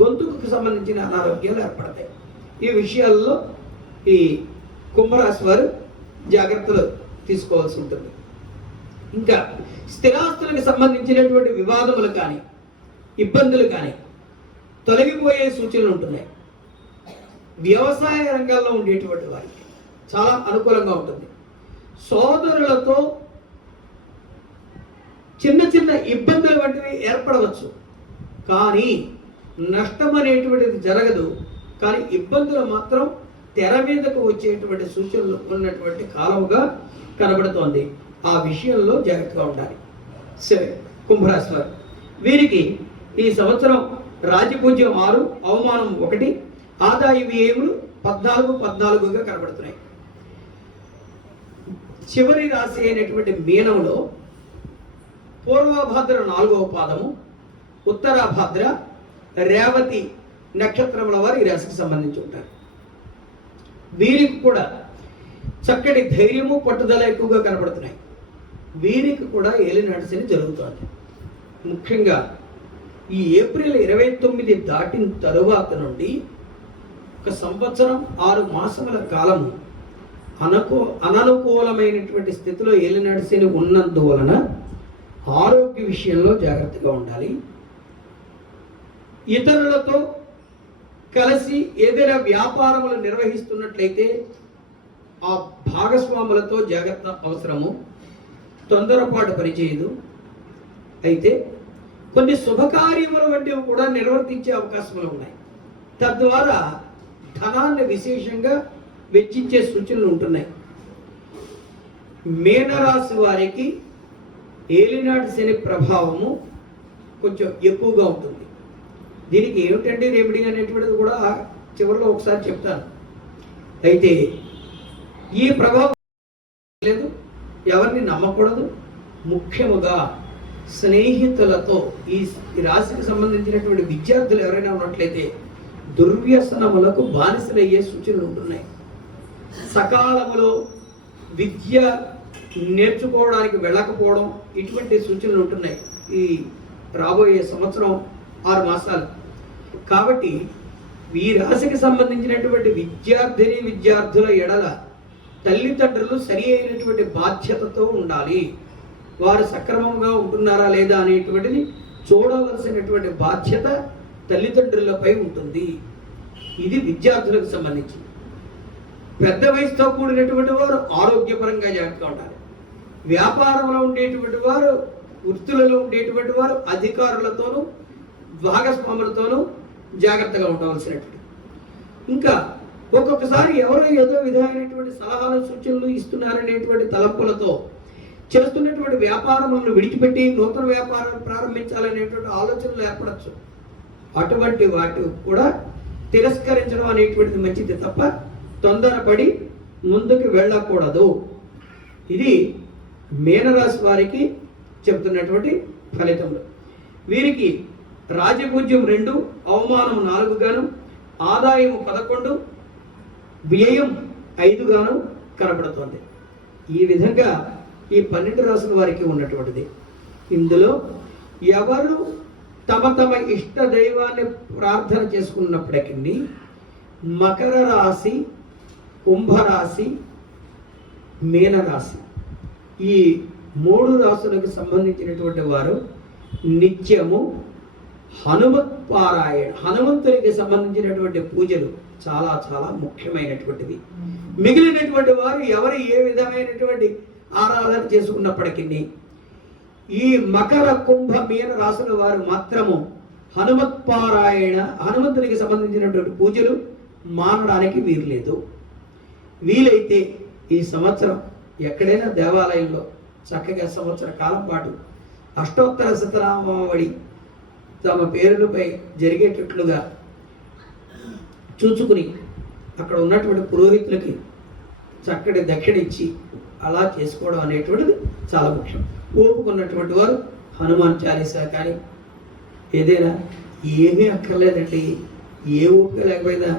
గొంతుకు సంబంధించిన అనారోగ్యాలు ఏర్పడతాయి. ఈ విషయాల్లో ఈ కుంభరాశి వారు జాగ్రత్తలు తీసుకోవాల్సి ఉంటుంది. ఇంకా స్థిరాస్తులకు సంబంధించినటువంటి వివాదములు కానీ ఇబ్బందులు కానీ తొలగిపోయే సూచనలు ఉంటున్నాయి. వ్యవసాయ రంగాల్లో ఉండేటువంటి వారికి చాలా అనుకూలంగా ఉంటుంది. సోదరులతో చిన్న చిన్న ఇబ్బందులు వంటివి ఏర్పడవచ్చు, కానీ నష్టం అనేటువంటిది జరగదు. కానీ ఇబ్బందులు మాత్రం తెర మీదకు వచ్చేటువంటి సూచనలు ఉన్నటువంటి కాలముగా కనబడుతోంది. ఆ విషయంలో జాగ్రత్తగా ఉండాలి. సరే, కుంభరాశి వారు వీరికి ఈ సంవత్సరం రాజపూజ్యం 6, అవమానం 1, ఆదాయ వ్యయములు 14 కనబడుతున్నాయి. చివరి రాశి అయినటువంటి మీనంలో పూర్వభద్ర 4వ పాదము, ఉత్తరాభద్ర, రేవతి నక్షత్రముల వారు ఈ రాశికి సంబంధించి ఉంటారు. వీరికి కూడా చక్కటి ధైర్యము, పట్టుదల ఎక్కువగా కనబడుతున్నాయి. వీరికి కూడా ఏలినాటి శని జరుగుతోంది. ముఖ్యంగా ఈ ఏప్రిల్ 29 దాటిన తరువాత నుండి 1 సంవత్సరం 6 మాసముల కాలము అననుకూలమైనటువంటి స్థితిలో ఏలినాటి శని ఉన్నందువలన ఆరోగ్య విషయంలో జాగ్రత్తగా ఉండాలి. ఇతరులతో కలిసి ఏదైనా వ్యాపారములు నిర్వహిస్తున్నట్లయితే ఆ భాగస్వాములతో జాగ్రత్త అవసరము. తొందరపాటు పనిచేయదు. అయితే కొన్ని శుభకార్యములు వంటివి కూడా నిర్వర్తించే అవకాశములు ఉన్నాయి. తద్వారా ధనాన్ని విశేషంగా వెచ్చించే సూచనలు ఉంటున్నాయి. మీనరాశి వారికి ఏలినాటి శని ప్రభావము కొంచెం ఎక్కువగా ఉంటుంది. దీనికి ఏమిటంటే రెమెడీ అనేటువంటిది కూడా చివరిలో ఒకసారి చెప్తాను. అయితే ఈ ప్రభావం లేదు, ఎవరిని నమ్మకూడదు. ముఖ్యముగా స్నేహితులతో ఈ రాశికి సంబంధించినటువంటి విద్యార్థులు ఎవరైనా ఉన్నట్లయితే దుర్వ్యసనములకు బానిసలయ్యే సూచనలు ఉంటున్నాయి. సకాలములో విద్య నేర్చుకోవడానికి వెళ్ళకపోవడం ఇటువంటి సూచనలు ఉంటున్నాయి ఈ రాబోయే సంవత్సరం 6 మాసాలు. కాబట్టి ఈ రాశికి సంబంధించినటువంటి విద్యార్థుల ఎడల తల్లిదండ్రులు సరి అయినటువంటి బాధ్యతతో ఉండాలి. వారు సక్రమంగా ఉంటున్నారా లేదా అనేటువంటిది చూడవలసినటువంటి బాధ్యత తల్లిదండ్రులపై ఉంటుంది. ఇది విద్యార్థులకు సంబంధించి. పెద్ద వయసుతో కూడినటువంటి వారు ఆరోగ్యపరంగా జాగ్రత్తగా ఉండాలి. వ్యాపారంలో ఉండేటువంటి వారు, వృత్తులలో ఉండేటువంటి వారు అధికారులతోనూ భాగస్వాములతోనూ జాగ్రత్తగా ఉండవలసినటువంటి. ఇంకా ఒక్కొక్కసారి ఎవరో ఏదో విధమైనటువంటి సలహాలు సూచనలు ఇస్తున్నారనేటువంటి తలంపులతో చేస్తున్నటువంటి వ్యాపారములను విడిచిపెట్టి నూతన వ్యాపారాలు ప్రారంభించాలనేటువంటి ఆలోచనలు ఏర్పడచ్చు. అటువంటి వాటి కూడా తిరస్కరించడం అనేటువంటిది మంచిది తప్ప తొందరపడి ముందుకు వెళ్ళకూడదు. ఇది మీనరాశి వారికి చెబుతున్నటువంటి ఫలితములు. వీరికి రాజపూజ్యం 2, అవమానం 4 గాను, ఆదాయం 11, వ్యయం 5 గాను కనబడుతుంది. ఈ విధంగా ఈ 12 రాశుల వారికి ఉన్నటువంటిది. ఇందులో ఎవరు తమ తమ ఇష్ట దైవాన్ని ప్రార్థన చేసుకున్నప్పటికీ మకర రాశి, కుంభరాశి, మీనరాశి ఈ 3 రాశులకు సంబంధించినటువంటి వారు నిత్యము హనుమంతునికి సంబంధించినటువంటి పూజలు చాలా చాలా ముఖ్యమైనటువంటివి. మిగిలినటువంటి వారు ఎవరు ఏ విధమైనటువంటి ఆరాధన చేసుకున్నప్పటికీ ఈ మకర, కుంభ, మీన రాశుల వారు మాత్రము హనుమంతునికి సంబంధించినటువంటి పూజలు మానడానికి వీల్లేదు. వీలైతే ఈ సంవత్సరం ఎక్కడైనా దేవాలయంలో చక్కగా సంవత్సర కాలం పాటు అష్టోత్తర శతనామావళి తమ పేరులపై జరిగేటట్లుగా చూచుకుని అక్కడ ఉన్నటువంటి పురోహితులకి చక్కటి దక్షిణ ఇచ్చి అలా చేసుకోవడం అనేటువంటిది చాలా ముఖ్యం. ఓపుకున్నటువంటి వారు హనుమాన్ చాలీసా కానీ ఏదైనా ఏమీ అక్కర్లేదండి. ఏ ఓపిక లేకపోయినా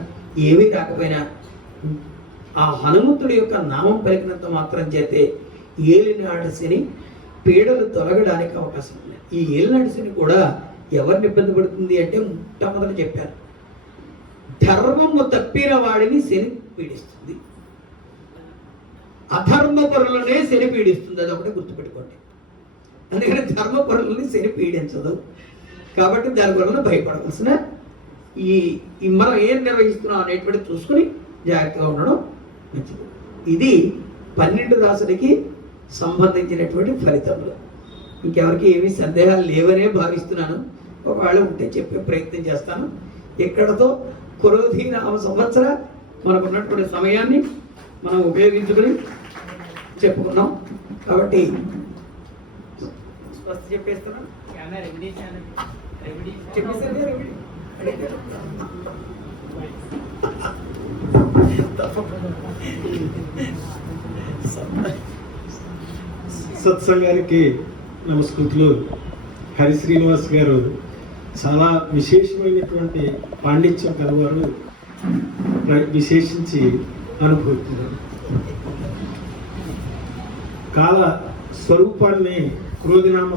ఏమీ రాకపోయినా ఆ హనుమంతుడి యొక్క నామం పలికినంత మాత్రం చేతే ఏలినాటి శని పీడలు తొలగడానికి అవకాశం ఉంది. ఈ ఏలినాటి శని కూడా ఎవరిని ఇబ్బంది పడుతుంది అంటే మొట్టమొదట చెప్పారు, ధర్మము తప్పిన వాడిని శని పీడిస్తుంది, అధర్మపరులనే శని పీడిస్తుంది. అది ఒకటి గుర్తుపెట్టుకోండి. అందుకని ధర్మపరులని శని పీడించదు. కాబట్టి దాని వలన భయపడవలసిన ఈ మనం ఏం నిర్వహిస్తున్నాం అనేటువంటి చూసుకుని జాగ్రత్తగా ఉండడం మంచిది. ఇది 12 రాశులకి సంబంధించినటువంటి ఫలితములు. ఇంకెవరికి ఏమీ సందేహాలు లేవనే భావిస్తున్నాను. ఒకవేళ ఉంటే చెప్పే ప్రయత్నం చేస్తాను. ఇక్కడతో క్రోధి నామ సంవత్సర మనకున్నటువంటి సమయాన్ని మనం ఉపయోగించుకుని చెప్పుకున్నాం. కాబట్టి చెప్పేస్తున్నాం. సత్సంగానికి నమస్కృతులు. హరి శ్రీనివాస్ గారు చాలా విశేషమైనటువంటి పాండిత్యం కలవారు, విశేషించి అనుభవిస్తున్నారు. కాల స్వరూపాన్ని క్రోధినామ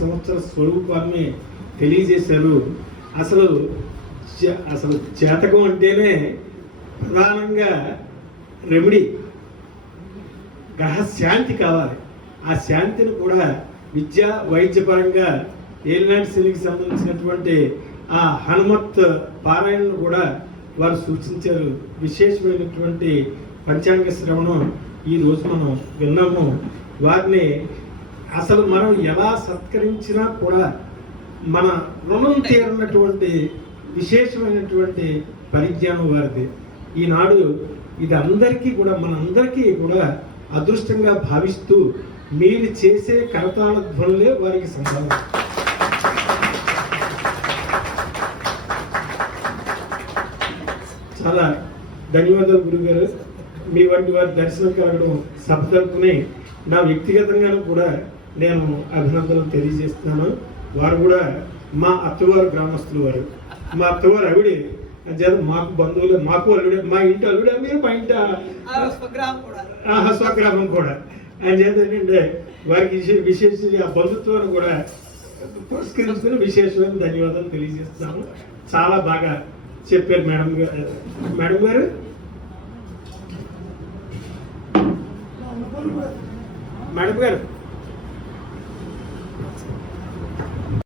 సంవత్సర స్వరూపాన్ని తెలియజేశారు. అసలు జాతకం అంటేనే ప్రధానంగా రెమెడీ, గ్రహ శాంతి కావాలి. ఆ శాంతిని కూడా విద్యా వైద్యపరంగా ఏలినాటి శనికి సంబంధించినటువంటి ఆ హనుమత్ పారాయణను కూడా వారు సూచించారు. విశేషమైనటువంటి పంచాంగ శ్రవణం ఈరోజు మనం విన్నాము. వారిని అసలు మనం ఎలా సత్కరించినా కూడా మన రుణం తీరినటువంటి విశేషమైనటువంటి పరిజ్ఞానం వారిది. ఈనాడు ఇది అందరికీ కూడా మనందరికీ కూడా అదృష్టంగా భావిస్తూ మీరు చేసే కరతాళ ధ్వనులే వారికి సంబంధం. చాలా ధన్యవాదాలు గురుగారు. మీ వంటి వారి దర్శనం కలగడం సభ తరపునే నా వ్యక్తిగతంగాను కూడా నేను అభినందనలు తెలియజేస్తున్నాను. వారు కూడా మా అత్తవారు గ్రామస్తులు. వారు మా అత్తవారు ఆవిడే చేత మాకు బంధువులు, మాకు అల్లుడే, మా ఇంటి అల్లుడే, మీరు మా ఇంటి స్వగ్రామం కూడా. ఆయన చేత ఏంటంటే వారికి విశేష ఆ బంధుత్వాన్ని కూడా పురస్కరించుకుని విశేషమైన ధన్యవాదాలు తెలియజేస్తున్నాము. చాలా బాగా చెప్పారు మేడం గారు. మేడం గారు